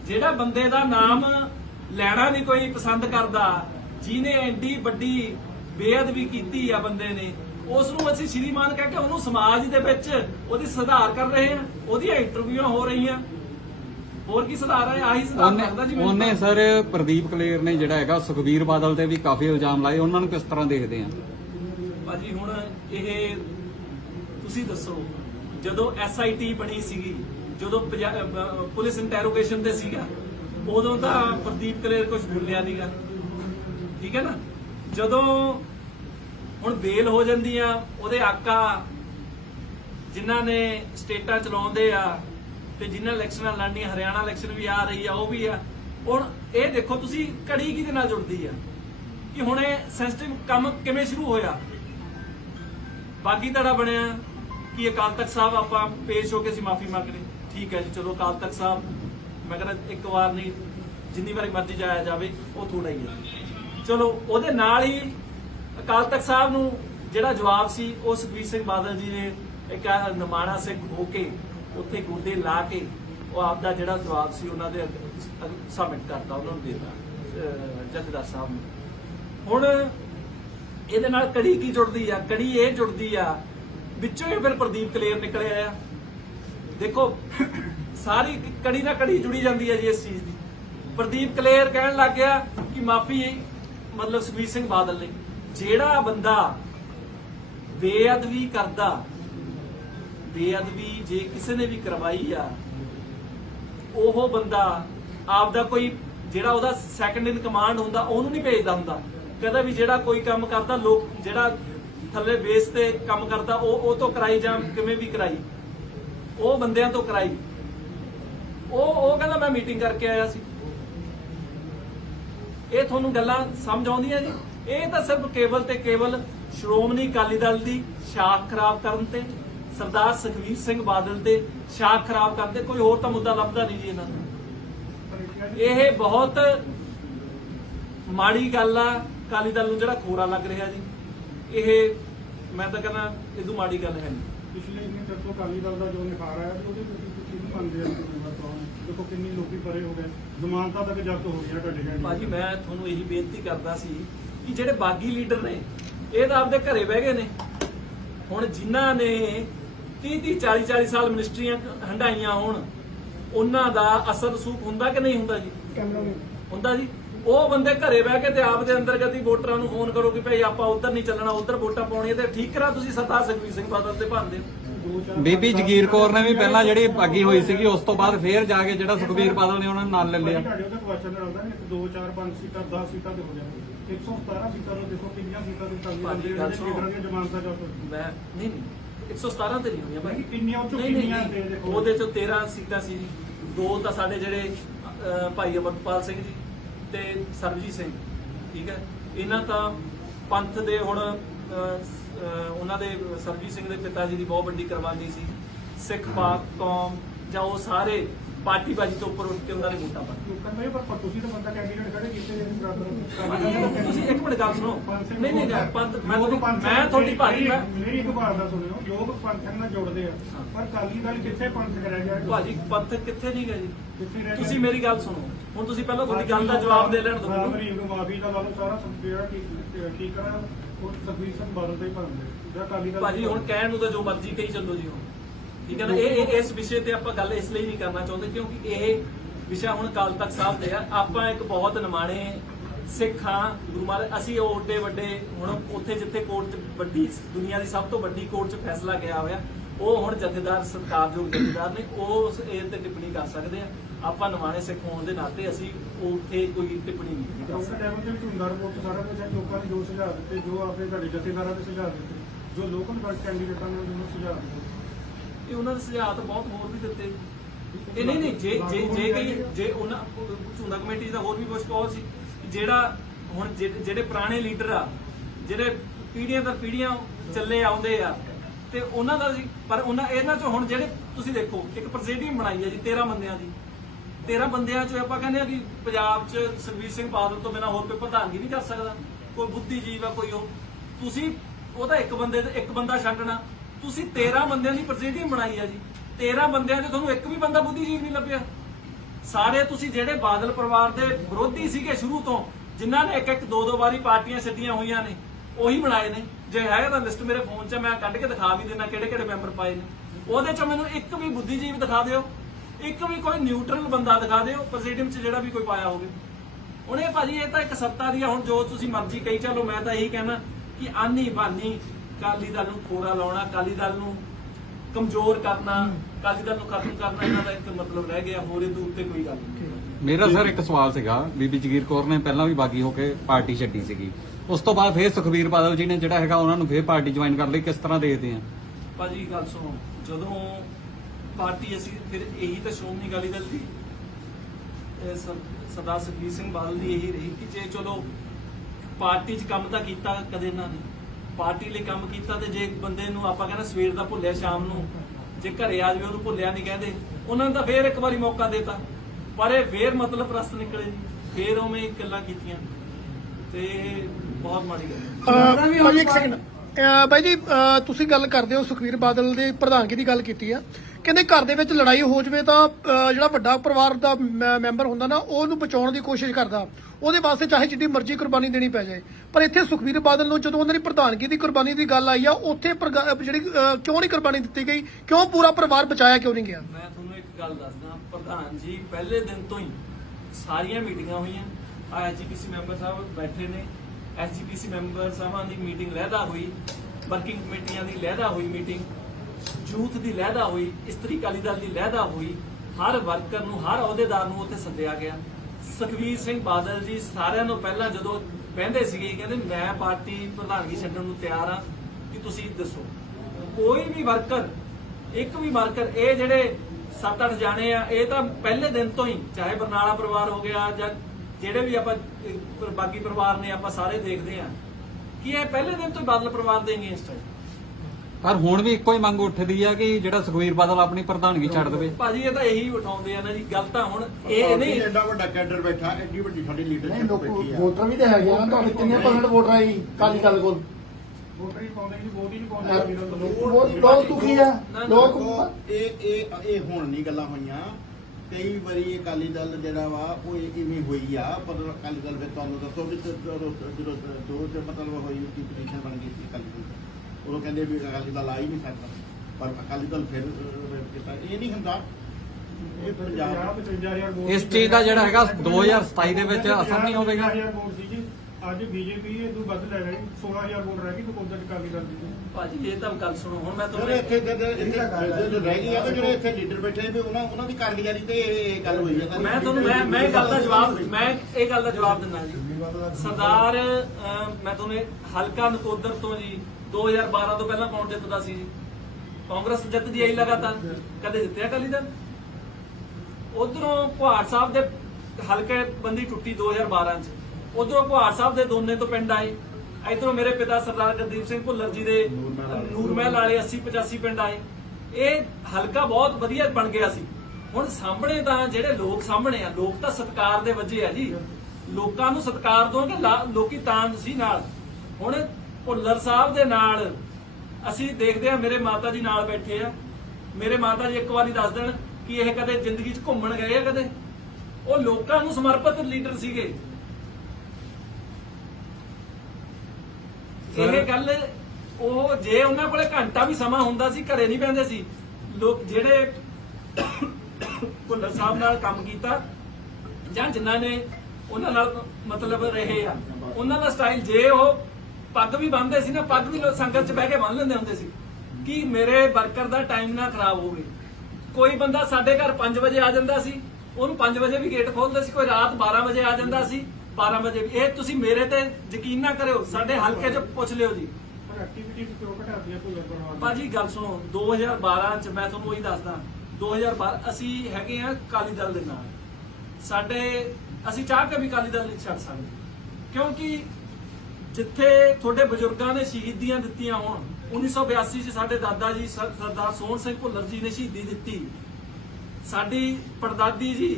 ਜਿਹੜਾ ਬੰਦੇ ਦਾ ਨਾਮ ਲੈਣਾ ਨਹੀਂ ਕੋਈ ਪਸੰਦ ਕਰਦਾ ਜਿਹਨੇ ਐਡੀ ਵੱਡੀ ਬੇਅਦਬੀ ਕੀਤੀ ਆ ਬੰਦੇ ਨੇ ਉਸ ਨੂੰ ਅਸੀਂ ਸ਼੍ਰੀਮਾਨ ਕਹਿ ਕੇ ਉਹਨੂੰ ਸਮਾਜ ਦੇ ਵਿੱਚ ਉਹਦੀ ਸੁਧਾਰ ਕਰ ਰਹੇ ਆ। ਉਹਦੀਆਂ ਇੰਟਰਵਿਊਆਂ ਹੋ ਰਹੀਆਂ। ਹੋਰ ਕੀ ਸੁਧਾਰ ਹੈ ਆਹੀ ਸੁਧਾਰ ਕਰਦਾ ਜੀ ਉਹਨੇ ਸਰ ਪ੍ਰਦੀਪ ਕਲੇਰ ਨੇ ਜਿਹੜਾ ਹੈਗਾ ਸੁਖਬੀਰ ਬਾਦਲ ਤੇ ਵੀ ਕਾਫੀ ਇਲਜ਼ਾਮ ਲਾਏ। ਉਹਨਾਂ ਨੂੰ ਕਿਸ ਤਰ੍ਹਾਂ ਦੇਖਦੇ ਆ? ਭਾਜੀ, ਹੁਣ ਇਹ ਤੁਸੀਂ ਦੱਸੋ, ਜਦੋਂ ਐਸਆਈਟੀ ਬਣੀ ਸੀਗੀ, ਜਦੋਂ ਪੁਲਿਸ ਇੰਟਰੋਗੇਸ਼ਨ ਤੇ ਸੀਗਾ, ਉਦੋਂ ਤਾਂ ਪ੍ਰਦੀਪ ਕਲੇਰ ਕੁਝ ਬੋਲਿਆ ਨਹੀਂਗਾ ਠੀਕ ਹੈ ਨਾ? ਜਦੋਂ ਹੁਣ ਬੇਲ ਹੋ ਜਾਂਦੀ ਆ ਉਹਦੇ ਆਕਾ ਜਿਨ੍ਹਾਂ ਨੇ ਸਟੇਟਾਂ ਚਲਾਉਂਦੇ ਆ, ਤੇ ਜਿਨ੍ਹਾਂ ਇਲੈਕਸ਼ਨਾਂ ਲੜਨੀਆਂ, ਹਰਿਆਣਾ ਇਲੈਕਸ਼ਨ ਵੀ ਆ ਰਹੀ ਆ, ਉਹ ਵੀ ਆ। ਹੁਣ ਇਹ ਦੇਖੋ, ਤੁਸੀਂ ਘੜੀ ਕਿਹਦੇ ਨਾਲ ਜੁੜਦੀ ਆ? ਕਿ ਹੁਣ ਇਹ ਸੈਂਸਿਟਿਵ ਕੰਮ ਕਿਵੇਂ ਸ਼ੁਰੂ ਹੋਇਆ? ਬਾਗੀ ਧੜਾ ਬਣਿਆ ਕਿ ਅਕਾਲ ਤਖਤ ਸਾਹਿਬ ਆਪਾਂ ਪੇਸ਼ ਹੋ ਕੇ ਅਸੀਂ ਮਾਫੀ ਮੰਗ ਰਹੇ ਠੀਕ ਹੈ ਜੀ, ਚਲੋ ਅਕਾਲ ਤਖਤ ਸਾਹਿਬ, ਮੈਂ ਕਹਿੰਦਾ ਇੱਕ ਵਾਰ ਨਹੀਂ, ਜਿੰਨੀ ਵਾਰੀ ਮਰਜ਼ੀ ਜਾਇਆ ਜਾਵੇ, ਉਹ ਥੋੜਾ ਹੀ ਹੈ। ਚਲੋ, ਉਹਦੇ ਨਾਲ ਹੀ ਅਕਾਲ ਤਖਤ ਸਾਹਿਬ ਨੂੰ ਜਿਹੜਾ ਜਵਾਬ ਸੀ, ਉਹ ਸੁਖਬੀਰ ਸਿੰਘ ਬਾਦਲ ਜੀ ਨੇ ਇੱਕ ਨਮਾਣਾ ਸਿੱਖ ਹੋ ਕੇ ਉੱਥੇ ਗੋਡੇ ਲਾ ਕੇ ਉਹ ਆਪਦਾ ਜਿਹੜਾ ਜਵਾਬ ਸੀ, ਉਹਨਾਂ ਦੇ ਸਬਮਿਟ ਕਰਤਾ, ਉਹਨਾਂ ਨੂੰ ਦੇਤਾ ਜਥੇਦਾਰ ਸਾਹਿਬ ਨੂੰ। ਹੁਣ ਇਹਦੇ ਨਾਲ ਕੜੀ ਕੀ ਜੁੜਦੀ ਆ? ਕੜੀ ਇਹ ਜੁੜਦੀ ਆ ਵਿੱਚੋਂ ਹੀ ਫਿਰ ਪ੍ਰਦੀਪ ਕਲੇਰ ਨਿਕਲਿਆ ਆ। ਦੇਖੋ, ਸਾਰੀ ਕੜੀ ਨਾਲ ਕੜੀ ਜੁੜੀ ਜਾਂਦੀ ਹੈ ਜੀ ਇਸ ਚੀਜ਼ ਦੀ। ਪ੍ਰਦੀਪ ਕਲੇਰ ਕਹਿਣ ਲੱਗ ਗਿਆ ਕਿ ਮਾਫੀ ਮਤਲਬ ਸੁਖਬੀਰ ਸਿੰਘ ਬਾਦਲ ਨੇ। ਜਿਹੜਾ ਬੰਦਾ ਬੇਅਦਬੀ ਕਰਦਾ, ਬੇਅਦਬੀ ਜੇ ਕਿਸੇ ਨੇ ਵੀ ਕਰਵਾਈ ਆ, ਉਹ ਬੰਦਾ ਆਪਦਾ ਕੋਈ ਜਿਹੜਾ ਉਹਦਾ ਸੈਕੰਡ ਇਨ ਕਮਾਂਡ ਹੁੰਦਾ, ਉਹਨੂੰ ਨਹੀਂ ਭੇਜਦਾ ਹੁੰਦਾ। ਕਦੇ ਵੀ ਜਿਹੜਾ ਕੋਈ ਕੰਮ ਕਰਦਾ, ਲੋਕ ਜਿਹੜਾ ਥੱਲੇ ਬੇਸ ਤੇ ਕੰਮ ਕਰਦਾ, ਉਹ ਉਹ ਤੋਂ ਕਰਾਈ ਜਾਂ ਕਿਵੇਂ ਵੀ ਕਰਾਈ? ਉਹ ਬੰਦਿਆਂ ਤੋਂ ਕਰਾਈ। ਉਹ ਉਹ ਕਹਿੰਦਾ ਮੈਂ ਮੀਟਿੰਗ ਕਰਕੇ ਆਇਆ ਸੀ। ਇਹ ਤੁਹਾਨੂੰ ਗੱਲਾਂ ਸਮਝ ਆਉਂਦੀਆਂ ਜੀ? ਇਹ ਤਾਂ ਸਿਰਫ ਕੇਵਲ ਤੇ ਕੇਵਲ ਸ਼੍ਰੋਮਣੀ ਅਕਾਲੀ ਦਲ ਦੀ ਸ਼ਾਖ ਖਰਾਬ ਕਰਨ ਤੇ, ਸਰਦਾਰ ਸੁਖਵੀਰ ਸਿੰਘ ਬਾਦਲ ਤੇ ਸ਼ਾਖ ਖਰਾਬ ਕਰਨ ਤੇ, ਕੋਈ ਹੋਰ ਤਾਂ ਮੁੱਦਾ ਲੱਭਦਾ ਨਹੀਂ ਜੀ ਇਹਨਾਂ ਨੂੰ ਇਹ ਬਹੁਤ ਮਾੜੀ ਗੱਲ ਆ। ਅਕਾਲੀ ਦਲ ਨੂੰ ਜਿਹੜਾ ਖੋਰਾ ਲੱਗ ਰਿਹਾ ਜੀ ਇਹ ਮੈਂ ਤਾਂ ਕਹਿੰਦਾ ਇਦੋਂ ਮਾੜੀ ਗੱਲ ਹੈ ਨਹੀਂ। ਪਿਛਲੇ ਇੰਨੇ ਚਿਰ ਤੋਂ ਅਕਾਲੀ ਦਲ ਦਾ ਜੋ ਨਿਖਾਰ ਆਇਆ ਤੇ ਉਹਦੇ ਵਿੱਚ ਤੁਸੀਂ ਕਿਹਨੂੰ ਮੰਨਦੇ ਆ ਜ਼ਿੰਮੇਵਾਰ ਕੌਣ? ਦੇਖੋ ਕਿੰਨੀ ਲੋਕੀ ਪਰੇ ਹੋ ਗਏ। ਜ਼ਮਾਨਤਾਂ ਤੱਕ ਜ਼ਬਤ ਹੋ ਗਈਆਂ ਤੁਹਾਡੇ ਕਹਿੰਦੇ ਭਾਜੀ ਮੈਂ ਤੁਹਾਨੂੰ ਇਹੀ ਬੇਨਤੀ ਕਰਦਾ ਸੀ ਕਿ ਜਿਹੜੇ ਬਾਗੀ ਲੀਡਰ ਨੇ ਇਹ ਤਾਂ ਆਪਦੇ ਘਰੇ ਬਹਿ ਗਏ ਨੇ। ਹੁਣ ਜਿਨ੍ਹਾਂ ਨੇ 30 30 40 40 ਸਾਲ ਮਿਨਿਸਟਰੀਆਂ ਹੰਡਾਈਆਂ ਹੋਣ ਉਹਨਾਂ ਦਾ ਅਸਰ ਰਸੂਖ ਹੁੰਦਾ ਕਿ ਨਹੀਂ ਹੁੰਦਾ ਜੀ? ਹੁੰਦਾ ਜੀ। ਉਹ ਬੰਦੇ ਘਰੇ ਬਹਿ ਕੇ ਤੇ ਆਪ ਦੇ ਅੰਤਰਗਤ ਹੀ ਵੋਟਰਾਂ ਨੂੰ ਫੋਨ ਕਰੋ ਕਿ ਭਾਈ ਆਪਾਂ ਉਧਰ ਨਹੀਂ ਚੱਲਣਾ ਉਧਰ ਵੋਟਾਂ ਪਾਉਣੀਆਂ ਤੇ ਠੀਕ ਕਰਾ ਤੁਸੀਂ ਸਰਦਾਰ ਸੁਖਬੀਰ ਸਿੰਘ ਬਾਦਲ ਤੇ ਭਾਂਦੇ ਬੀਬੀ ਜਗੀਰ ਕੌਰ ਨੇ ਵੀ ਪਹਿਲਾਂ ਜਿਹੜੀ ਭਾਗੀ ਹੋਈ ਸੀਗੀ ਉਸ ਤੋਂ ਬਾਅਦ ਫੇਰ ਜਾ ਕੇ ਜਿਹੜਾ ਸੁਖਬੀਰ ਬਾਦਲ ਨੇ ਉਹਨਾਂ ਨੂੰ ਨਾਲ ਲੈ ਲਿਆ। ਤੁਹਾਡੇ ਉਹਦਾ ਕੁਐਸਚਨ ਰਹਿੰਦਾ ਨੇ 2 4 5 ਸੀਟਾਂ 10 ਸੀਟਾਂ ਤੇ ਹੋ ਜਾਂਦੇ 117 ਸੀਟਾਂ ਨੂੰ ਦੇਖੋ ਕਿੰਨੀਆਂ ਸੀਟਾਂ ਤੇ ਅਕਾਲੀ ਦਲ ਭਾਜੀ, ਦੇ ਗੱਲ ਜਿਹੜੇ ਸੁਣੋ। ਲੀਡਰਾਂ ਦੀਆਂ ਜ਼ਮਾਨਤਾਂ ਜ਼ਬਤ ਹੋਈਆਂ ਮੈਂ ਨਹੀਂ ਨਹੀਂ। 117 ਤੇ ਨਹੀਂ ਹੋਈਆਂ ਭਾਈ ਨਹੀਂ, ਕਿੰਨੀਆਂ ਉਹ ਚੋਂ ਨਹੀਂ, ਨਹੀਂ, ਕਿੰਨੀਆਂ ਨਹੀਂ। ਤੇ ਦੇਖੋ। ਉਹਦੇ ਚੋਂ 13 ਸੀਟਾਂ ਸੀ। ਜੀ ਦੋ ਤਾਂ ਸਾਡੇ ਜਿਹੜੇ ਭਾਈ ਅਮਰਪਾਲ ਸਿੰਘ ਜੀ ਤੇ ਸਰਬਜੀਤ ਸਿੰਘ ਠੀਕ ਹੈ? ਇਹਨਾਂ ਤਾਂ ਪੰਥ ਦੇ ਹੁਣ ਉਹਨਾਂ ਦੇ ਸਰਬਜੀਤ ਸਿੰਘ ਦੇ ਪਿਤਾ ਜੀ ਦੀ ਬਹੁਤ ਵੱਡੀ ਕੁਰਬਾਨੀ ਸੀ। ਸਿੱਖ ਪਾਕ ਕੌਮ ਜਾਂ ਉਹ ਸਾਰੇ ਪਾਰਟੀ ਬਾਜੀ ਤੋਂ ਉੱਪਰ ਉੱਠ ਕੇ ਉਹਨਾਂ ਨੇ ਵੋਟਾਂ ਪਾਈਆਂ ਪਰ ਤੁਸੀਂ ਤਾਂ ਬੰਦਾ ਕੈਂਡੀਡੇਟ ਖੜੇ ਕੀਤੇ ਨੇ ਬਰਾਬਰ ਤੁਸੀਂ ਇੱਕ ਮਿੰਟ ਗੱਲ ਸੁਣੋ। ਪੰਥ ਸਿੰਘ ਨਹੀਂ ਨਹੀਂ ਨੂੰ ਪੰਥ ਮੈਂ ਲੋਕ ਤੁਹਾਡੀ ਪੰਥ ਮੈਂ ਤੁਹਾਡੀ ਭਾਜੀ ਮੇਰੀ- ਮੈਂ ਮੇਰੀ ਇੱਕ ਬਾਤ ਦਾ ਸੁਣਿਓ। ਲੋਕ ਪੰਥਕ ਨਾਲ ਜੁੜਦੇ ਆ। ਪਰ ਦਲ ਕਿੱਥੇ ਗਿਆ? ਭਾਜੀ ਪੰਥ ਕਿੱਥੇ ਨਹੀਂ ਗਏ ਜੀ? ਤੁਸੀਂ? ਮੇਰੀ ਗੱਲ ਸੁਣੋ। ਹੁਣ ਤੁਸੀਂ ਪਹਿਲਾਂ ਤੁਹਾਡੀ ਗੱਲ ਦਾ ਜਵਾਬ ਦੇ ਲੈਣ ਦਿਓ ਮੈਨੂੰ। ਗਰੀਬ ਨੂੰ ਮਾਫੀ ਦਾ ਲਾ ਲਓ ਸਾਰਾ ਸਭ ਜਿਹੜਾ ਕੀ ਕੀ ਕਰਾਂ। ਉਹ ਸਿੰਘ ਬਾਦਲ ਤੇ ਹੀ ਭਰਦੇ ਜਾਂ ਅਕਾਲੀ ਦਲ ਭਾਜੀ ਹੁਣ ਕਹਿਣ ਨੂੰ ਤਾਂ ਜੋ ਮਰਜ਼ੀ ਕਹੀ ਚੱਲੋ ਜੀ ਹੁਣ। ਠੀਕ ਹੈ ਨਾ? ਇਹ ਇਸ ਵਿਸ਼ੇ ਤੇ ਆਪਾਂ ਗੱਲ ਇਸ ਲਈ ਨਹੀਂ ਕਰਨਾ ਚਾਹੁੰਦੇ ਕਿਉਂਕਿ ਇਹ ਵਿਸ਼ਾ ਹੁਣ ਕੱਲ ਤੱਕ ਸਾਹਿਬ ਦੇ ਆ। ਆਪਾਂ ਇੱਕ ਬਹੁਤ ਨਿਮਾਣੇ ਸਿੱਖ ਹਾਂ ਗੁਰੂ ਮਹਾਰਾਜ ਅਸੀਂ ਉਹ ਓਡੇ ਵੱਡੇ ਹੁਣ ਉੱਥੇ ਜਿੱਥੇ ਕੋਰਟ 'ਚ ਵੱਡੀ ਦੁਨੀਆ ਦੀ ਸਭ ਤੋਂ ਵੱਡੀ ਕੋਰਟ 'ਚ ਫੈਸਲਾ ਗਿਆ ਹੋਇਆ ਉਹ ਹੁਣ ਜਥੇਦਾਰ ਸਤਿਕਾਰਯੋਗ ਜਥੇਦਾਰ ਨੇ ਉਹ ਉਸ ਇਹ ਤੇ ਟਿੱਪਣੀ ਕਰ ਸਕਦੇ ਆ। ਆਪਾਂ ਨਵਾਣੇ ਸਿੱਖ ਹੋਣ ਦੇ ਨਾਤੇ ਅਸੀਂ ਉੱਥੇ ਕੋਈ ਟਿੱਪਣੀ ਨਹੀਂ ਕਰ ਉਸ ਸਕਦੇ ਟਾਈਮ ਤੇ ਵੀ ਝੁੰਡਾ ਰਿਪੋਰਟ ਸਾਰਾ ਕੁਝ ਹੈ, ਲੋਕਾਂ ਨੇ ਜੋ ਸੁਝਾਅ ਦਿੱਤੇ ਜੋ ਆਪਣੇ ਤੁਹਾਡੇ ਜਥੇਦਾਰਾਂ ਦੇ ਸੁਝਾਅ ਦਿੱਤੇ ਜੋ ਲੋਕਲ ਫਰਸਟ ਕੈਂਡੀਡੇਟਾਂ ਨੇ ਉਹਨੂੰ ਸੁਝਾਅ ਦਿੱਤੇ। ਇਹ ਉਹਨਾਂ ਦੇ ਸੁਝਾਅ ਤਾਂ ਬਹੁਤ ਹੋਰ ਵੀ ਦਿੱਤੇ। ਇਹ ਨਹੀਂ ਨਹੀਂ ਜੇ ਜੇ ਜੇ ਕਈ ਜੇ ਉਹਨਾਂ ਝੁੰਦਾ ਕਮੇਟੀ ਦਾ ਹੋਰ ਵੀ ਕੁਝ ਕਹੋ ਸੀ ਜਿਹੜਾ ਹੁਣ ਜਿਹੜੇ ਜਿਹੜੇ ਪੁਰਾਣੇ ਲੀਡਰ ਆ ਜਿਹੜੇ ਪੀੜ੍ਹੀਆਂ ਦਰ ਪੀੜ੍ਹੀਆਂ ਚੱਲੇ ਆਉਂਦੇ ਆ ਤੇ ਉਹਨਾਂ ਦਾ ਸੀ ਪਰ ਉਹਨਾਂ ਇਹਨਾਂ ਚੋਂ ਹੁਣ ਜਿਹੜੇ ਤੁਸੀਂ ਦੇਖੋ ਇੱਕ ਪ੍ਰੈਸੀਡੀਅਮ ਬਣਾਈ ਹੈ ਜੀ 13 ਬੰਦਿਆਂ ਦੀ। 13 ਬੰਦਿਆਂ ਚੋਂ ਆਪਾਂ ਕਹਿੰਦੇ ਆ ਕਿ ਪੰਜਾਬ 'ਚ ਸੁਖਬੀਰ ਸਿੰਘ ਬਾਦਲ ਤੋਂ ਬਿਨਾਂ ਹੋਰ ਕੋਈ ਪ੍ਰਧਾਨਗੀ ਨਹੀਂ ਕਰ ਸਕਦਾ। ਕੋਈ ਬੁੱਧੀਜੀਵ ਆ, ਕੋਈ ਉਹ। ਤੁਸੀਂ ਉਹਦਾ ਇੱਕ ਬੰਦੇ ਦਾ ਇੱਕ ਬੰਦਾ ਛੱਡਣਾ। ਤੁਸੀਂ 13 ਬੰਦਿਆਂ ਦੀ ਪ੍ਰੈਸੀਡੀਅਮ ਬਣਾਈ ਆ ਜੀ। 13 ਬੰਦਿਆਂ 'ਚ ਤੁਹਾਨੂੰ ਇੱਕ ਵੀ ਬੰਦਾ ਬੁੱਧੀਜੀਵ ਨਹੀਂ ਲੱਭਿਆ। ਸਾਰੇ ਤੁਸੀਂ ਜਿਹੜੇ ਬਾਦਲ ਪਰਿਵਾਰ ਦੇ ਵਿਰੋਧੀ ਸੀਗੇ ਸ਼ੁਰੂ ਤੋਂ, ਜਿਨ੍ਹਾਂ ਨੇ ਇੱਕ ਇੱਕ ਦੋ ਦੋ ਵਾਰੀ ਪਾਰਟੀਆਂ ਛੱਡੀਆਂ ਹੋਈਆਂ ਨੇ, ਉਹੀ ਬਣਾਏ ਨੇ। ਜੇ ਹੈਗਾ ਤਾਂ ਲਿਸਟ ਮੇਰੇ ਫੋਨ 'ਚ ਮੈਂ ਕੱਢ ਕੇ ਦਿਖਾ ਵੀ ਦੇਣਾ ਕਿਹੜੇ ਕਿਹੜੇ ਮੈਂਬਰ ਪਾਏ ਨੇ। ਉਹਦੇ 'ਚ ਮੈਨੂੰ ਇੱਕ ਵੀ ਬੁੱਧੀਜੀਵ ਦਿਖਾ ਦਿਓ। ਇੱਕ ਵੀ ਕੋਈ ਨਿਊਟਰਲ ਬੰਦਾ ਦਿਖਾ ਦਿਓ ਪ੍ਰੈਸੀਡੈਂਟ 'ਚ ਜਿਹੜਾ ਵੀ ਕੋਈ ਪਾਇਆ ਹੋਵੇ। ਇਹ ਭਾਜੀ ਇਹ ਤਾਂ ਇੱਕ ਸੱਤਾ ਦੀ ਆ ਹੁਣ ਜੋ ਤੁਸੀਂ ਮਰਜ਼ੀ ਕਹੀ ਚੱਲੋ ਮੈਂ ਤਾਂ ਇਹੀ ਕਹਿਣਾ ਕਿ ਆਨੀ ਬਾਨੀ ਕਾਲੀ ਦਲ ਨੂੰ ਖੋੜਾ ਲਾਉਣਾ ਕਾਲੀ ਦਲ ਨੂੰ ਕਮਜ਼ੋਰ ਕਰਨਾ ਕਾਲੀ ਦਲ ਨੂੰ ਖਤਮ ਕਰਨਾ ਇਹਨਾਂ ਦਾ ਇੱਕ ਮਤਲਬ ਰਹਿ ਗਿਆ ਹੋਰ ਇਹਦੇ ਉੱਤੇ ਕੋਈ ਗੱਲ ਨਹੀਂ। ਮੇਰਾ ਸਰ ਇੱਕ ਸਵਾਲ ਸੀਗਾ ਬੀਬੀ ਜਗੀਰ ਕੌਰ ਨੇ ਪਹਿਲਾਂ ਵੀ ਬਾਗੀ ਹੋ ਕੇ ਪਾਰਟੀ ਛੱਡੀ ਸੀਗੀ। ਉਸ ਤੋਂ ਬਾਅਦ ਫੇਰ ਸੁਖਬੀਰ ਬਾਦਲ ਜੀ ਨੇ ਜਿਹੜਾ ਹੈਗਾ ਉਹਨਾਂ ਨੂੰ ਫੇਰ ਪਾਰਟੀ ਜੁਆਇਨ ਕਰ ਲਈ ਕਿਸ ਤਰ੍ਹਾਂ ਦੇਖਦੇ ਆ? ਭਾਜੀ ਗੱਲ ਸੁਣੋ ਜਦੋਂ ਪਾਰਟੀ ਅਸੀਂ ਫਿਰ ਇਹੀ ਤਾਂ ਸ਼੍ਰੋਮਣੀ ਅਕਾਲੀ ਦਲ ਦੀ। ਸਰਦਾਰ ਸੁਖਬੀਰ ਸਿੰਘ ਬਾਦਲ ਦੀ ਇਹੀ ਰਹੀ ਕਿ ਜੇ ਚਲੋ ਪਾਰਟੀ 'ਚ ਕੰਮ ਤਾਂ ਕੀਤਾ ਕਦੇ ਇਹਨਾਂ ਨੇ। ਪਾਰਟੀ ਲਈ ਕੰਮ ਕੀਤਾ ਤੇ ਜੇ ਬੰਦੇ ਨੂੰ ਆਪਾਂ ਕਹਿੰਦਾ ਸਵੇਰ ਦਾ ਭੁੱਲਿਆ, ਸ਼ਾਮ ਨੂੰ ਜੇ ਘਰੇ ਆ ਜਾਵੇ, ਉਹਨੂੰ ਭੁੱਲਿਆ ਨਹੀਂ ਕਹਿੰਦੇ ਉਹਨਾਂ ਨੇ ਤਾਂ ਫੇਰ ਇੱਕ ਵਾਰੀ ਮੌਕਾ ਦਿੱਤਾ। ਪਰ ਇਹ ਫੇਰ ਮਤਲਬ ਪ੍ਰਸਤ ਨਿਕਲੇ ਜੀ ਫੇਰ ਉਵੇਂ ਗੱਲਾਂ ਕੀਤੀਆਂ। ਤੇ ਬਹੁਤ ਮਾੜੀ ਗੱਲ। ਹੈ ਭਾਈ ਬਾਈ ਜੀ ਤੁਸੀਂ ਗੱਲ ਕਰਦੇ ਹੋ ਸੁਖਵੀਰ ਬਾਦਲ ਦੇ ਪ੍ਰਧਾਨਗੀ ਦੀ ਗੱਲ ਕੀਤੀ ਆ। ਕਹਿੰਦੇ ਘਰ ਦੇ ਵਿੱਚ ਲੜਾਈ ਹੋ ਜਵੇ ਤਾਂ, ਅਹ, ਜਿਹੜਾ ਵੱਡਾ ਪਰਿਵਾਰ ਦਾ ਮੈ- ਮੈਂਬਰ ਹੁੰਦਾ ਨਾ ਉਹਨੂੰ ਬਚਾਉਣ ਦੀ ਕੋਸ਼ਿਸ਼ ਕਰਦਾ। ਉਹਦੇ ਵਾਸਤੇ ਚਾਹੇ ਜਿੱਡੀ ਮਰਜ਼ੀ ਕੁਰਬਾਨੀ ਦੇਣੀ ਪੈ ਜਾਏ। ਪਰ ਇੱਥੇ ਸੁਖਵੀਰ ਬਾਦਲ ਨੂੰ ਜਦੋਂ ਉਹਨਾਂ ਦੀ ਪ੍ਰਧਾਨਗੀ ਦੀ ਕੁਰਬਾਨੀ ਦੀ ਗੱਲ ਆਈ ਆ, ਉੱਥੇ ਪ੍ਰਗਾ- ਜਿਹੜੀ, ਅਹ, ਕਿਉਂ ਨਹੀਂ ਕੁਰਬਾਨੀ ਦਿੱਤੀ ਗਈ? ਕਿਉਂ ਪੂਰਾ ਪਰਿਵਾਰ ਬਚਾਇਆ, ਕਿਉਂ ਨਹੀਂ ਗਿਆ? ਮੈਂ ਤੁਹਾਨੂੰ ਇੱਕ ਗੱਲ ਦੱਸਦਾ, ਪ੍ਰਧਾਨ ਜੀ ਪਹਿਲੇ ਦਿਨ ਤੋਂ ਹੀ ਸਾਰੀਆਂ ਮੀਟਿੰਗਾਂ ਹੋਈਆਂ। ਆ ਮੈਂਬਰ ਸਾਹਿਬ ਬੈਠੇ ਨੇ। ਐਸਜੀਪੀਸੀ ਮੈਂਬਰ ਸਾਹਿਬਾਂ ਦੀ ਮੀਟਿੰਗ ਲਹਿਦਾ ਹੋਈ, ਵਰਕਿੰਗ ਕਮੇਟੀਆਂ ਦੀ ਲਹਿਦਾ ਹੋਈ ਮੀਟਿੰਗ। ਯੂਥ ਦੀ ਲਹਿਦਾ ਹੋਈ, ਇਸਤਰੀ ਅਕਾਲੀ ਦਲ ਦੀ ਲਹਿਦਾ ਹੋਈ, ਹਰ ਵਰਕਰ ਨੂੰ, ਹਰ ਅਹੁਦੇਦਾਰ ਨੂੰ ਉੱਥੇ ਸੱਦਿਆ ਗਿਆ। ਸੁਖਵੀਰ ਸਿੰਘ ਬਾਦਲ ਜੀ ਸਾਰਿਆਂ ਨੂੰ ਪਹਿਲਾਂ ਜਦੋਂ ਕਹਿੰਦੇ ਸੀਗੇ, ਕਹਿੰਦੇ ਮੈਂ ਪਾਰਟੀ ਪ੍ਰਧਾਨਗੀ ਛੱਡਣ ਨੂੰ ਤਿਆਰ ਆ ਕਿ ਤੁਸੀਂ ਦੱਸੋ। ਕੋਈ ਵੀ ਵਰਕਰ, ਇੱਕ ਵੀ ਵਰਕਰ, ਇਹ ਜਿਹੜੇ 7-8 ਜਾਣੇ ਆ, ਇਹ ਤਾਂ ਪਹਿਲੇ ਦਿਨ ਤੋਂ ਹੀ, ਚਾਹੇ ਬਰਨਾਲਾ ਪਰਿਵਾਰ ਹੋ ਗਿਆ ਜਾਂ ਜਿਹੜੇ ਵੀ ਆਪਾਂ ਬਾਕੀ ਪਰਿਵਾਰ ਨੇ ਆਪਾਂ ਸਾਰੇ ਦੇਖਦੇ ਆ, ਕਿ ਇਹ ਪਹਿਲੇ ਦਿਨ ਤੋਂ ਬਾਦਲ ਪਰਿਵਾਰ ਦੇ ਅਗੇਂਸਟ ਹੈ ਪਰ ਹੁਣ ਵੀ ਇੱਕੋ ਹੀ ਮੰਗ ਉੱਠਦੀ ਹੈ ਕਿ ਜਿਹੜਾ ਸੁਖਬੀਰ ਬਾਦਲ ਆਪਣੀ ਪ੍ਰਧਾਨਗੀ ਛੱਡ ਦੇਵੇ। ਭਾਜੀ ਇਹ ਤਾਂ ਇਹੀ ਉਠਾਉਂਦੇ ਆ ਨਾ ਜੀ ਗੱਲ ਤਾਂ ਹੁਣ ਇਹ ਨਹੀਂ। ਐਡਾ ਵੱਡਾ ਕੈਡਰ ਬੈਠਾ ਐਡੀ ਵੱਡੀ ਸਾਡੀ ਲੀਡਰਸ਼ਿਪ ਬੈਠੀ ਆ। ਵੋਟਰ ਵੀ ਤਾਂ ਹੈਗੇ ਆ ਨਾ ਤੁਹਾਡੇ ਕਿੰਨੇ percent voter Akali Dal ਕੋਲ? ਵੋਟਰ ਹੀ ਪਾਉਂਦੇ ਨਹੀਂ ਵੋਟ ਹੀ ਨਹੀਂ ਪਾਉਂਦੇ। ਲੋਕ ਲੋਕ ਦੁਖੀ ਆ ਲੋਕ ਇਹ ਇਹ ਇਹ ਹੁਣ ਨਹੀਂ ਗੱਲਾਂ ਹੋਈਆਂ। ਕਈ ਵਾਰੀ ਇਹ ਅਕਾਲੀ ਦਲ ਜਿਹੜਾ ਵਾ ਉਹ ਇਹ ਇਵੇਂ ਹੋਈ ਆ ਪਰ ਅਕਾਲੀ ਦਲ ਫਿਰ ਤੁਹਾਨੂੰ ਦੱਸੋ ਵੀ ਤੇ ਜਦੋਂ ਜਦੋਂ ਦੋ ਤੇ ਮਤਲਬ ਹੋਈ ਕਿ ਪੋਜੀਸ਼ਨ ਬਣ ਗਈ ਸੀ ਅਕਾਲੀ ਦਲ ਉਦੋਂ ਕਹਿੰਦੇ ਵੀ ਅਕਾਲੀ ਦਲ ਆ ਹੀ ਨਹੀਂ ਸਕਦਾ। ਪਰ ਅਕਾਲੀ ਦਲ ਫਿਰ ਕੀਤਾ। ਇਹ ਨਹੀਂ ਹੁੰਦਾ। ਇਹ ਪੰਜਾਬ 55,000 ਵੋਟ ਇਸ ਚੀਜ਼ ਦਾ ਜਿਹੜਾ ਹੈਗਾ 2027 ਦੇ ਵਿੱਚ ਅਸਰ ਨਹੀਂ ਹੋਵੇਗਾ। 55,000 ਵੋਟ ਸੀ ਜੀ ਅੱਜ ਬੀਜੇਪੀ ਇਹ ਤੋਂ ਵੱਧ ਲੈ ਗਈ 16000 ਵੋਟ ਰਹਿ ਗਈ ਨਕੋਦਰ ਚ ਅਕਾਲੀ ਦਲ ਦੀ। ਭਾਜੀ ਇਹ ਤਾਂ ਗੱਲ ਸੁਣੋ ਹੁਣ ਮੈਂ ਤੁਹਾਨੂੰ ਇੱਥੇ ਜਿਹੜੇ ਇੱਥੇ ਜੋ ਰਹਿ ਗਈ ਆ ਤੇ ਜਿਹੜੇ ਇੱਥੇ ਲੀਡਰ ਬੈਠੇ ਨੇ ਵੀ ਉਹਨਾਂ ਉਹਨਾਂ ਦੀ ਕਾਰਗੁਜ਼ਾਰੀ ਤੇ ਇਹ ਗੱਲ ਹੋਈ ਆ ਮੈਂ ਤੁਹਾਨੂੰ ਮੈਂ ਮੈਂ ਇਹ ਗੱਲ ਦਾ ਜਵਾਬ ਮੈਂ ਇਹ ਗੱਲ ਦਾ ਜਵਾਬ ਦਿੰਦਾ ਜੀ। ਸਰਦਾਰ ਮੈਂ ਤੁਹਾਨੂੰ ਹਲਕਾ ਨਕੋਦਰ ਤੋਂ ਜੀ 2012 ਤੋਂ ਪਹਿਲਾਂ ਕੌਣ ਜਿੱਤਦਾ ਸੀ ਜੀ? ਕਾਂਗਰਸ ਜਿੱਤਦੀ ਆਈ ਲਗਾਤਾਰ। ਕਦੇ ਜਿੱਤਿਆ ਅਕਾਲੀ ਦਲ? ਉਧਰੋਂ ਕੁਹਾੜ ਸਾਹਿਬ ਦੇ ਹਲਕੇ ਬੰਦੀ ਟੁੱਟੀ 2012 ਚ। ਉਧਰੋਂ ਕੁਹਾੜ ਸਾਹਿਬ ਦੇ ਦੋਨੇ ਤੋਂ ਪਿੰਡ ਆਏ। ਇਧਰੋਂ ਮੇਰੇ ਪਿਤਾ ਸਰਦਾਰ ਗੁਰਦੀਪ ਸਿੰਘ ਭੁੱਲਰ ਜੀ ਦੇ ਨੂਰਮਹਿਲ ਵਾਲੇ 80 85 ਪਿੰਡ ਆਏ। ਇਹ ਹਲਕਾ ਬਹੁਤ ਵਧੀਆ ਬਣ ਗਿਆ ਸੀ। ਹੁਣ ਸਾਹਮਣੇ ਤਾਂ ਜਿਹੜੇ ਲੋਕ ਸਾਹਮਣੇ ਆ, ਲੋਕ ਤਾਂ ਸਤਕਾਰ ਦੇ ਵਜੇ ਆ ਜੀ। ਲੋਕਾਂ ਨੂੰ ਸਤਕਾਰ ਦੋਗੇ ਲੋਕੀ ਤਾਂ ਸੀ ਨਾਲ। ਹੁਣ ਭੁੱਲਰ ਸਾਹਿਬ ਦੇ ਨਾਲ ਅਸੀਂ ਦੇਖਦੇ ਆ ਮੇਰੇ ਮਾਤਾ ਜੀ ਨਾਲ ਬੈਠੇ ਆ। ਮੇਰੇ ਮਾਤਾ ਜੀ ਇੱਕ ਵਾਰੀ ਦੱਸ ਦੇਣ ਕਿ ਇਹ ਕਦੇ ਜ਼ਿੰਦਗੀ 'ਚ ਘੁੰਮਣ ਗਏ ਆ ਕਦੇ? ਉਹ ਲੋਕਾਂ ਨੂੰ ਸਮਰਪਿਤ ਲੀਡਰ ਸੀਗੇ। ਇਹ ਗੱਲ ਉਹ ਜੇ ਉਹਨਾਂ ਕੋਲੇ ਘੰਟਾ ਵੀ ਸਮਾਂ ਹੁੰਦਾ ਸੀ ਘਰੇ ਨਹੀਂ ਬੈੰਦੇ ਸੀ ਲੋਕ ਜਿਹੜੇ ਭੁੱਲਰ ਸਾਹਿਬ ਨਾਲ ਕੰਮ ਕੀਤਾ ਜਾਂ ਜਿਨ੍ਹਾਂ ਨੇ ਉਹਨਾਂ ਨਾਲ ਮਤਲਬ ਰਹੇ ਆ ਉਹਨਾਂ ਦਾ ਸਟਾਈਲ ਜੇ ਉਹ ਪੱਗ ਵੀ ਬੰਨਦੇ ਸੀ ਨਾ ਪੱਗ ਵੀ ਲੋਕ ਸੰਗਤ 'ਚ ਬਹਿ ਕੇ ਬੰਨ ਲੈਂਦੇ ਹੁੰਦੇ ਸੀ ਕਿ ਮੇਰੇ ਵਰਕਰ ਦਾ ਟਾਈਮ ਨਾ ਖਰਾਬ ਹੋਵੇ। ਕੋਈ ਬੰਦਾ ਸਾਡੇ ਘਰ 5 ਵਜੇ ਆ ਜਾਂਦਾ ਸੀ ਉਹਨੂੰ 5 ਵਜੇ ਵੀ ਗੇਟ ਖੋਲਦੇ ਸੀ ਕੋਈ ਰਾਤ 12 ਵਜੇ ਆ ਜਾਂਦਾ ਸੀ 12 ਵਜੇ ਵੀ। ਇਹ ਤੁਸੀਂ ਮੇਰੇ ਤੇ ਯਕੀਨ ਨਾ ਕਰਿਓ ਸਾਡੇ ਹਲਕੇ 'ਚ ਪੁੱਛ ਲਿਓ ਜੀ। ਐਕਟੀਵਿਟੀ ਕਿਉਂ ਘਟਾਦੀ ਹੈ ਕੋਈ ਪਰਿਵਾਰ ਭਾਜੀ ਗੱਲ ਸੁਣੋ 2012 ਚ ਮੈਂ ਤੁਹਾਨੂੰ ਉਹੀ ਦੱਸਦਾ 2012 ਅਸੀਂ ਹੈਗੇ ਆ ਕਾਲੀ ਦਲ ਦੇ ਨਾਲ। ਸਾਡੇ ਅਸੀਂ ਚਾਹ ਕੇ ਵੀ ਕਾਲੀ ਦਲ ਨਹੀਂ ਛੱਡ ਸਕਦੇ। ਕਿਉਂਕਿ ਜਿੱਥੇ ਤੁਹਾਡੇ ਬਜ਼ੁਰਗਾਂ ਨੇ ਸ਼ਹੀਦੀਆਂ ਦਿੱਤੀਆਂ ਹੋਣ 1982 ਚ ਸਾਡੇ ਦਾਦਾ ਜੀ ਸਰਦਾਰ ਸੋਹਣ ਸਿੰਘ ਭੁੱਲਰ ਜੀ ਨੇ ਸ਼ਹੀਦੀ ਦਿੱਤੀ। ਸਾਡੀ ਪੜਦਾਦੀ ਜੀ,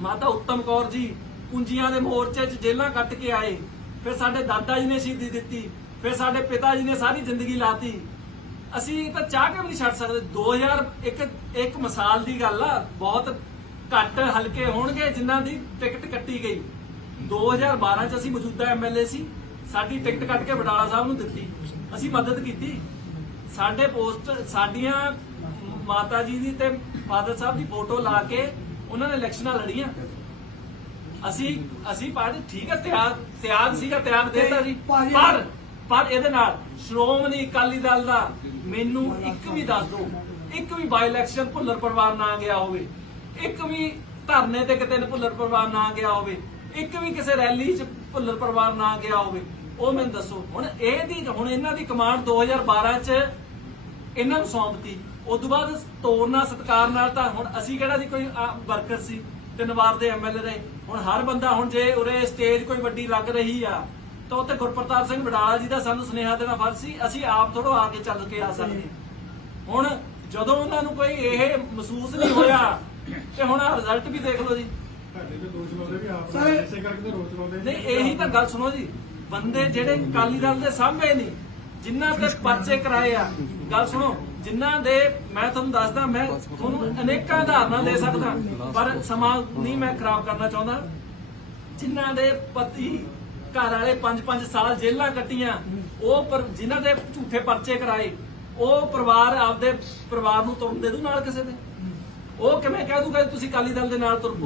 ਮਾਤਾ ਉੱਤਮ ਕੌਰ ਜੀ, ਕੁੰਜੀਆਂ ਦੇ ਮੋਰਚੇ 'ਚ ਜੇਲਾਂ ਕੱਟ ਕੇ ਆਏ। ਫਿਰ ਸਾਡੇ ਦਾਦਾ ਜੀ ਨੇ ਸ਼ਹੀਦੀ ਦਿੱਤੀ, ਫਿਰ ਸਾਡੇ ਪਿਤਾ ਜੀ ਨੇ ਸਾਰੀ ਜ਼ਿੰਦਗੀ ਲਾਤੀ। ਅਸੀਂ ਤਾਂ ਚਾਹ ਕੇ ਵੀ ਨਹੀਂ ਛੱਡ ਸਕਦੇ। 2000 ਇੱਕ ਇੱਕ ਮਿਸਾਲ ਦੀ ਗੱਲ ਆ, ਬਹੁਤ ਘੱਟ ਹਲਕੇ ਹੋਣਗੇ ਜਿਨ੍ਹਾਂ ਦੀ ਟਿਕਟ ਕੱਟੀ ਗਈ। 2012 ਚ ਅਸੀਂ ਮੌਜੂਦਾ ਐਮਐਲਏ ਸੀ ਸਾਡੀ ਟਿਕਟ ਕੱਟ ਕੇ ਬਟਾਲਾ ਸਾਹਿਬ ਨੂੰ ਦਿੱਤੀ। ਅਸੀਂ ਮਦਦ ਕੀਤੀ। ਸਾਡੇ ਪੋਸਟ ਸਾਡੀਆਂ ਮਾਤਾ ਜੀ ਦੀ ਤੇ ਫਾਦਰ ਸਾਹਿਬ ਦੀ ਫੋਟੋ ਲਾ ਕੇ ਉਹਨਾਂ ਨੇ ਇਲੈਕਸ਼ਨਾਂ ਲੜੀਆਂ। ਅਸੀਂ ਅਸੀਂ ਪਾਰਟੀ ਠੀਕ ਹੈ ਤਿਆਗ ਤਿਆਗ ਸੀਗਾ ਤਿਆਗ ਦੇਤਾ ਜੀ। ਪਰ ਪਰ ਇਹਦੇ ਨਾਲ ਸ਼੍ਰੋਮਣੀ ਅਕਾਲੀ ਦਲ ਦਾ ਮੈਨੂੰ ਇੱਕ ਵੀ ਦੱਸ ਦਿਓ ਇੱਕ ਵੀ ਬਾਈ ਇਲੈਕਸ਼ਨ ਭੁੱਲਰ ਪਰਿਵਾਰ ਨਾ ਗਿਆ ਹੋਵੇ। ਇੱਕ ਵੀ ਧਰਨੇ ਤੇ ਕਿਤੇ ਭੁੱਲਰ ਪਰਿਵਾਰ ਨਾ ਗਿਆ ਹੋਵੇ। ਇੱਕ ਵੀ ਕਿਸੇ ਰੈਲੀ 'ਚ ਭੁੱਲਰ ਪਰਿਵਾਰ ਨਾ ਗਿਆ ਹੋਵੇ, ਉਹ ਮੈਨੂੰ ਦੱਸੋ। ਹੁਣ ਇਹਦੀ ਹੁਣ ਇਹਨਾਂ ਦੀ ਕਮਾਂਡ 2012 'ਚ ਇਹਨਾਂ ਨੂੰ ਸੌਂਪਤੀ। ਉਸ ਤੋਂ ਬਾਅਦ ਤੋੜਨਾ, ਸਤਕਾਰ ਨਾਲ ਤਾਂ ਹੁਣ ਅਸੀਂ ਕਿਹੜਾ ਸੀ ਕੋਈ ਵਰਕਰ ਸੀ ਤਿੰਨ ਵਾਰ ਦੇ ਐਮਐਲਏ ਰਹੇ। ਹੁਣ ਹਰ ਬੰਦਾ ਹੁਣ ਜੇ ਉਰੇ ਸਟੇਜ ਕੋਈ ਵੱਡੀ ਲੱਗ ਰਹੀ ਆ, ਤਾਂ ਉੱਥੇ ਗੁਰਪ੍ਰਤਾਪ ਸਿੰਘ ਵਡਾਲਾ ਜੀ ਦਾ ਸਾਨੂੰ ਸੁਨੇਹਾ ਦੇਣਾ ਫਰਜ਼ ਸੀ। ਅਸੀਂ ਆਪ ਥੋੜੋ ਆ ਕੇ ਚੱਲ ਕੇ ਆ ਸਕਦੇ। ਹੁਣ ਜਦੋਂ ਉਹਨਾਂ ਨੂੰ ਕੋਈ ਇਹ ਮਹਿਸੂਸ ਨਹੀਂ ਹੋਇਆ, ਤੇ ਹੁਣ ਆ ਰਿਜ਼ਲਟ ਵੀ ਦੇਖ ਲਓ ਜੀ। ਸਰ- ਇਸੇ ਕਰਕੇ ਤਾਂ ਰੋਸ ਲਾਉਂਦੇ ਨਹੀਂ ਇਹੀ ਤਾਂ ਗੱਲ ਸੁਣੋ ਜੀ। ਬੰਦੇ ਜਿਹੜੇ ਅਕਾਲੀ ਦਲ ਦੇ ਸਾਹਮਣੇ ਨਹੀਂ ਜਿਨ੍ਹਾਂ ਤੇ ਪਰਚੇ ਕਰਾਏ ਆ। ਗੱਲ ਸੁਣੋ ਜਿਨ੍ਹਾਂ ਦੇ ਮੈਂ ਤੁਹਾਨੂੰ ਦੱਸਦਾ ਮੈਂ ਤੁਹਾਨੂੰ ਅਨੇਕਾਂ ਉਦਾਹਰਨਾਂ ਦੇ ਸਕਦਾ ਪਰ ਸਮਾਂ ਨਹੀਂ ਮੈਂ ਖਰਾਬ ਕਰਨਾ ਚਾਹੁੰਦਾ। ਜਿਨ੍ਹਾਂ ਦੇ ਪਤੀ ਘਰ ਵਾਲੇ 5-5 ਸਾਲ ਜੇਲ੍ਹਾਂ ਕੱਟੀਆਂ ਉਹ ਪਰ ਜਿਨ੍ਹਾਂ ਦੇ ਝੂਠੇ ਪਰਚੇ ਕਰਾਏ ਉਹ ਪਰਿਵਾਰ ਆਪਦੇ ਪਰਿਵਾਰ ਨੂੰ ਤੁਰਨ ਦੇ ਦੂ ਨਾਲ ਕਿਸੇ ਦੇ? ਉਹ ਕਿਵੇਂ ਕਹਿ ਦੂਗਾ ਤੁਸੀਂ ਅਕਾਲੀ ਦਲ ਦੇ ਨਾਲ ਤੁਰ?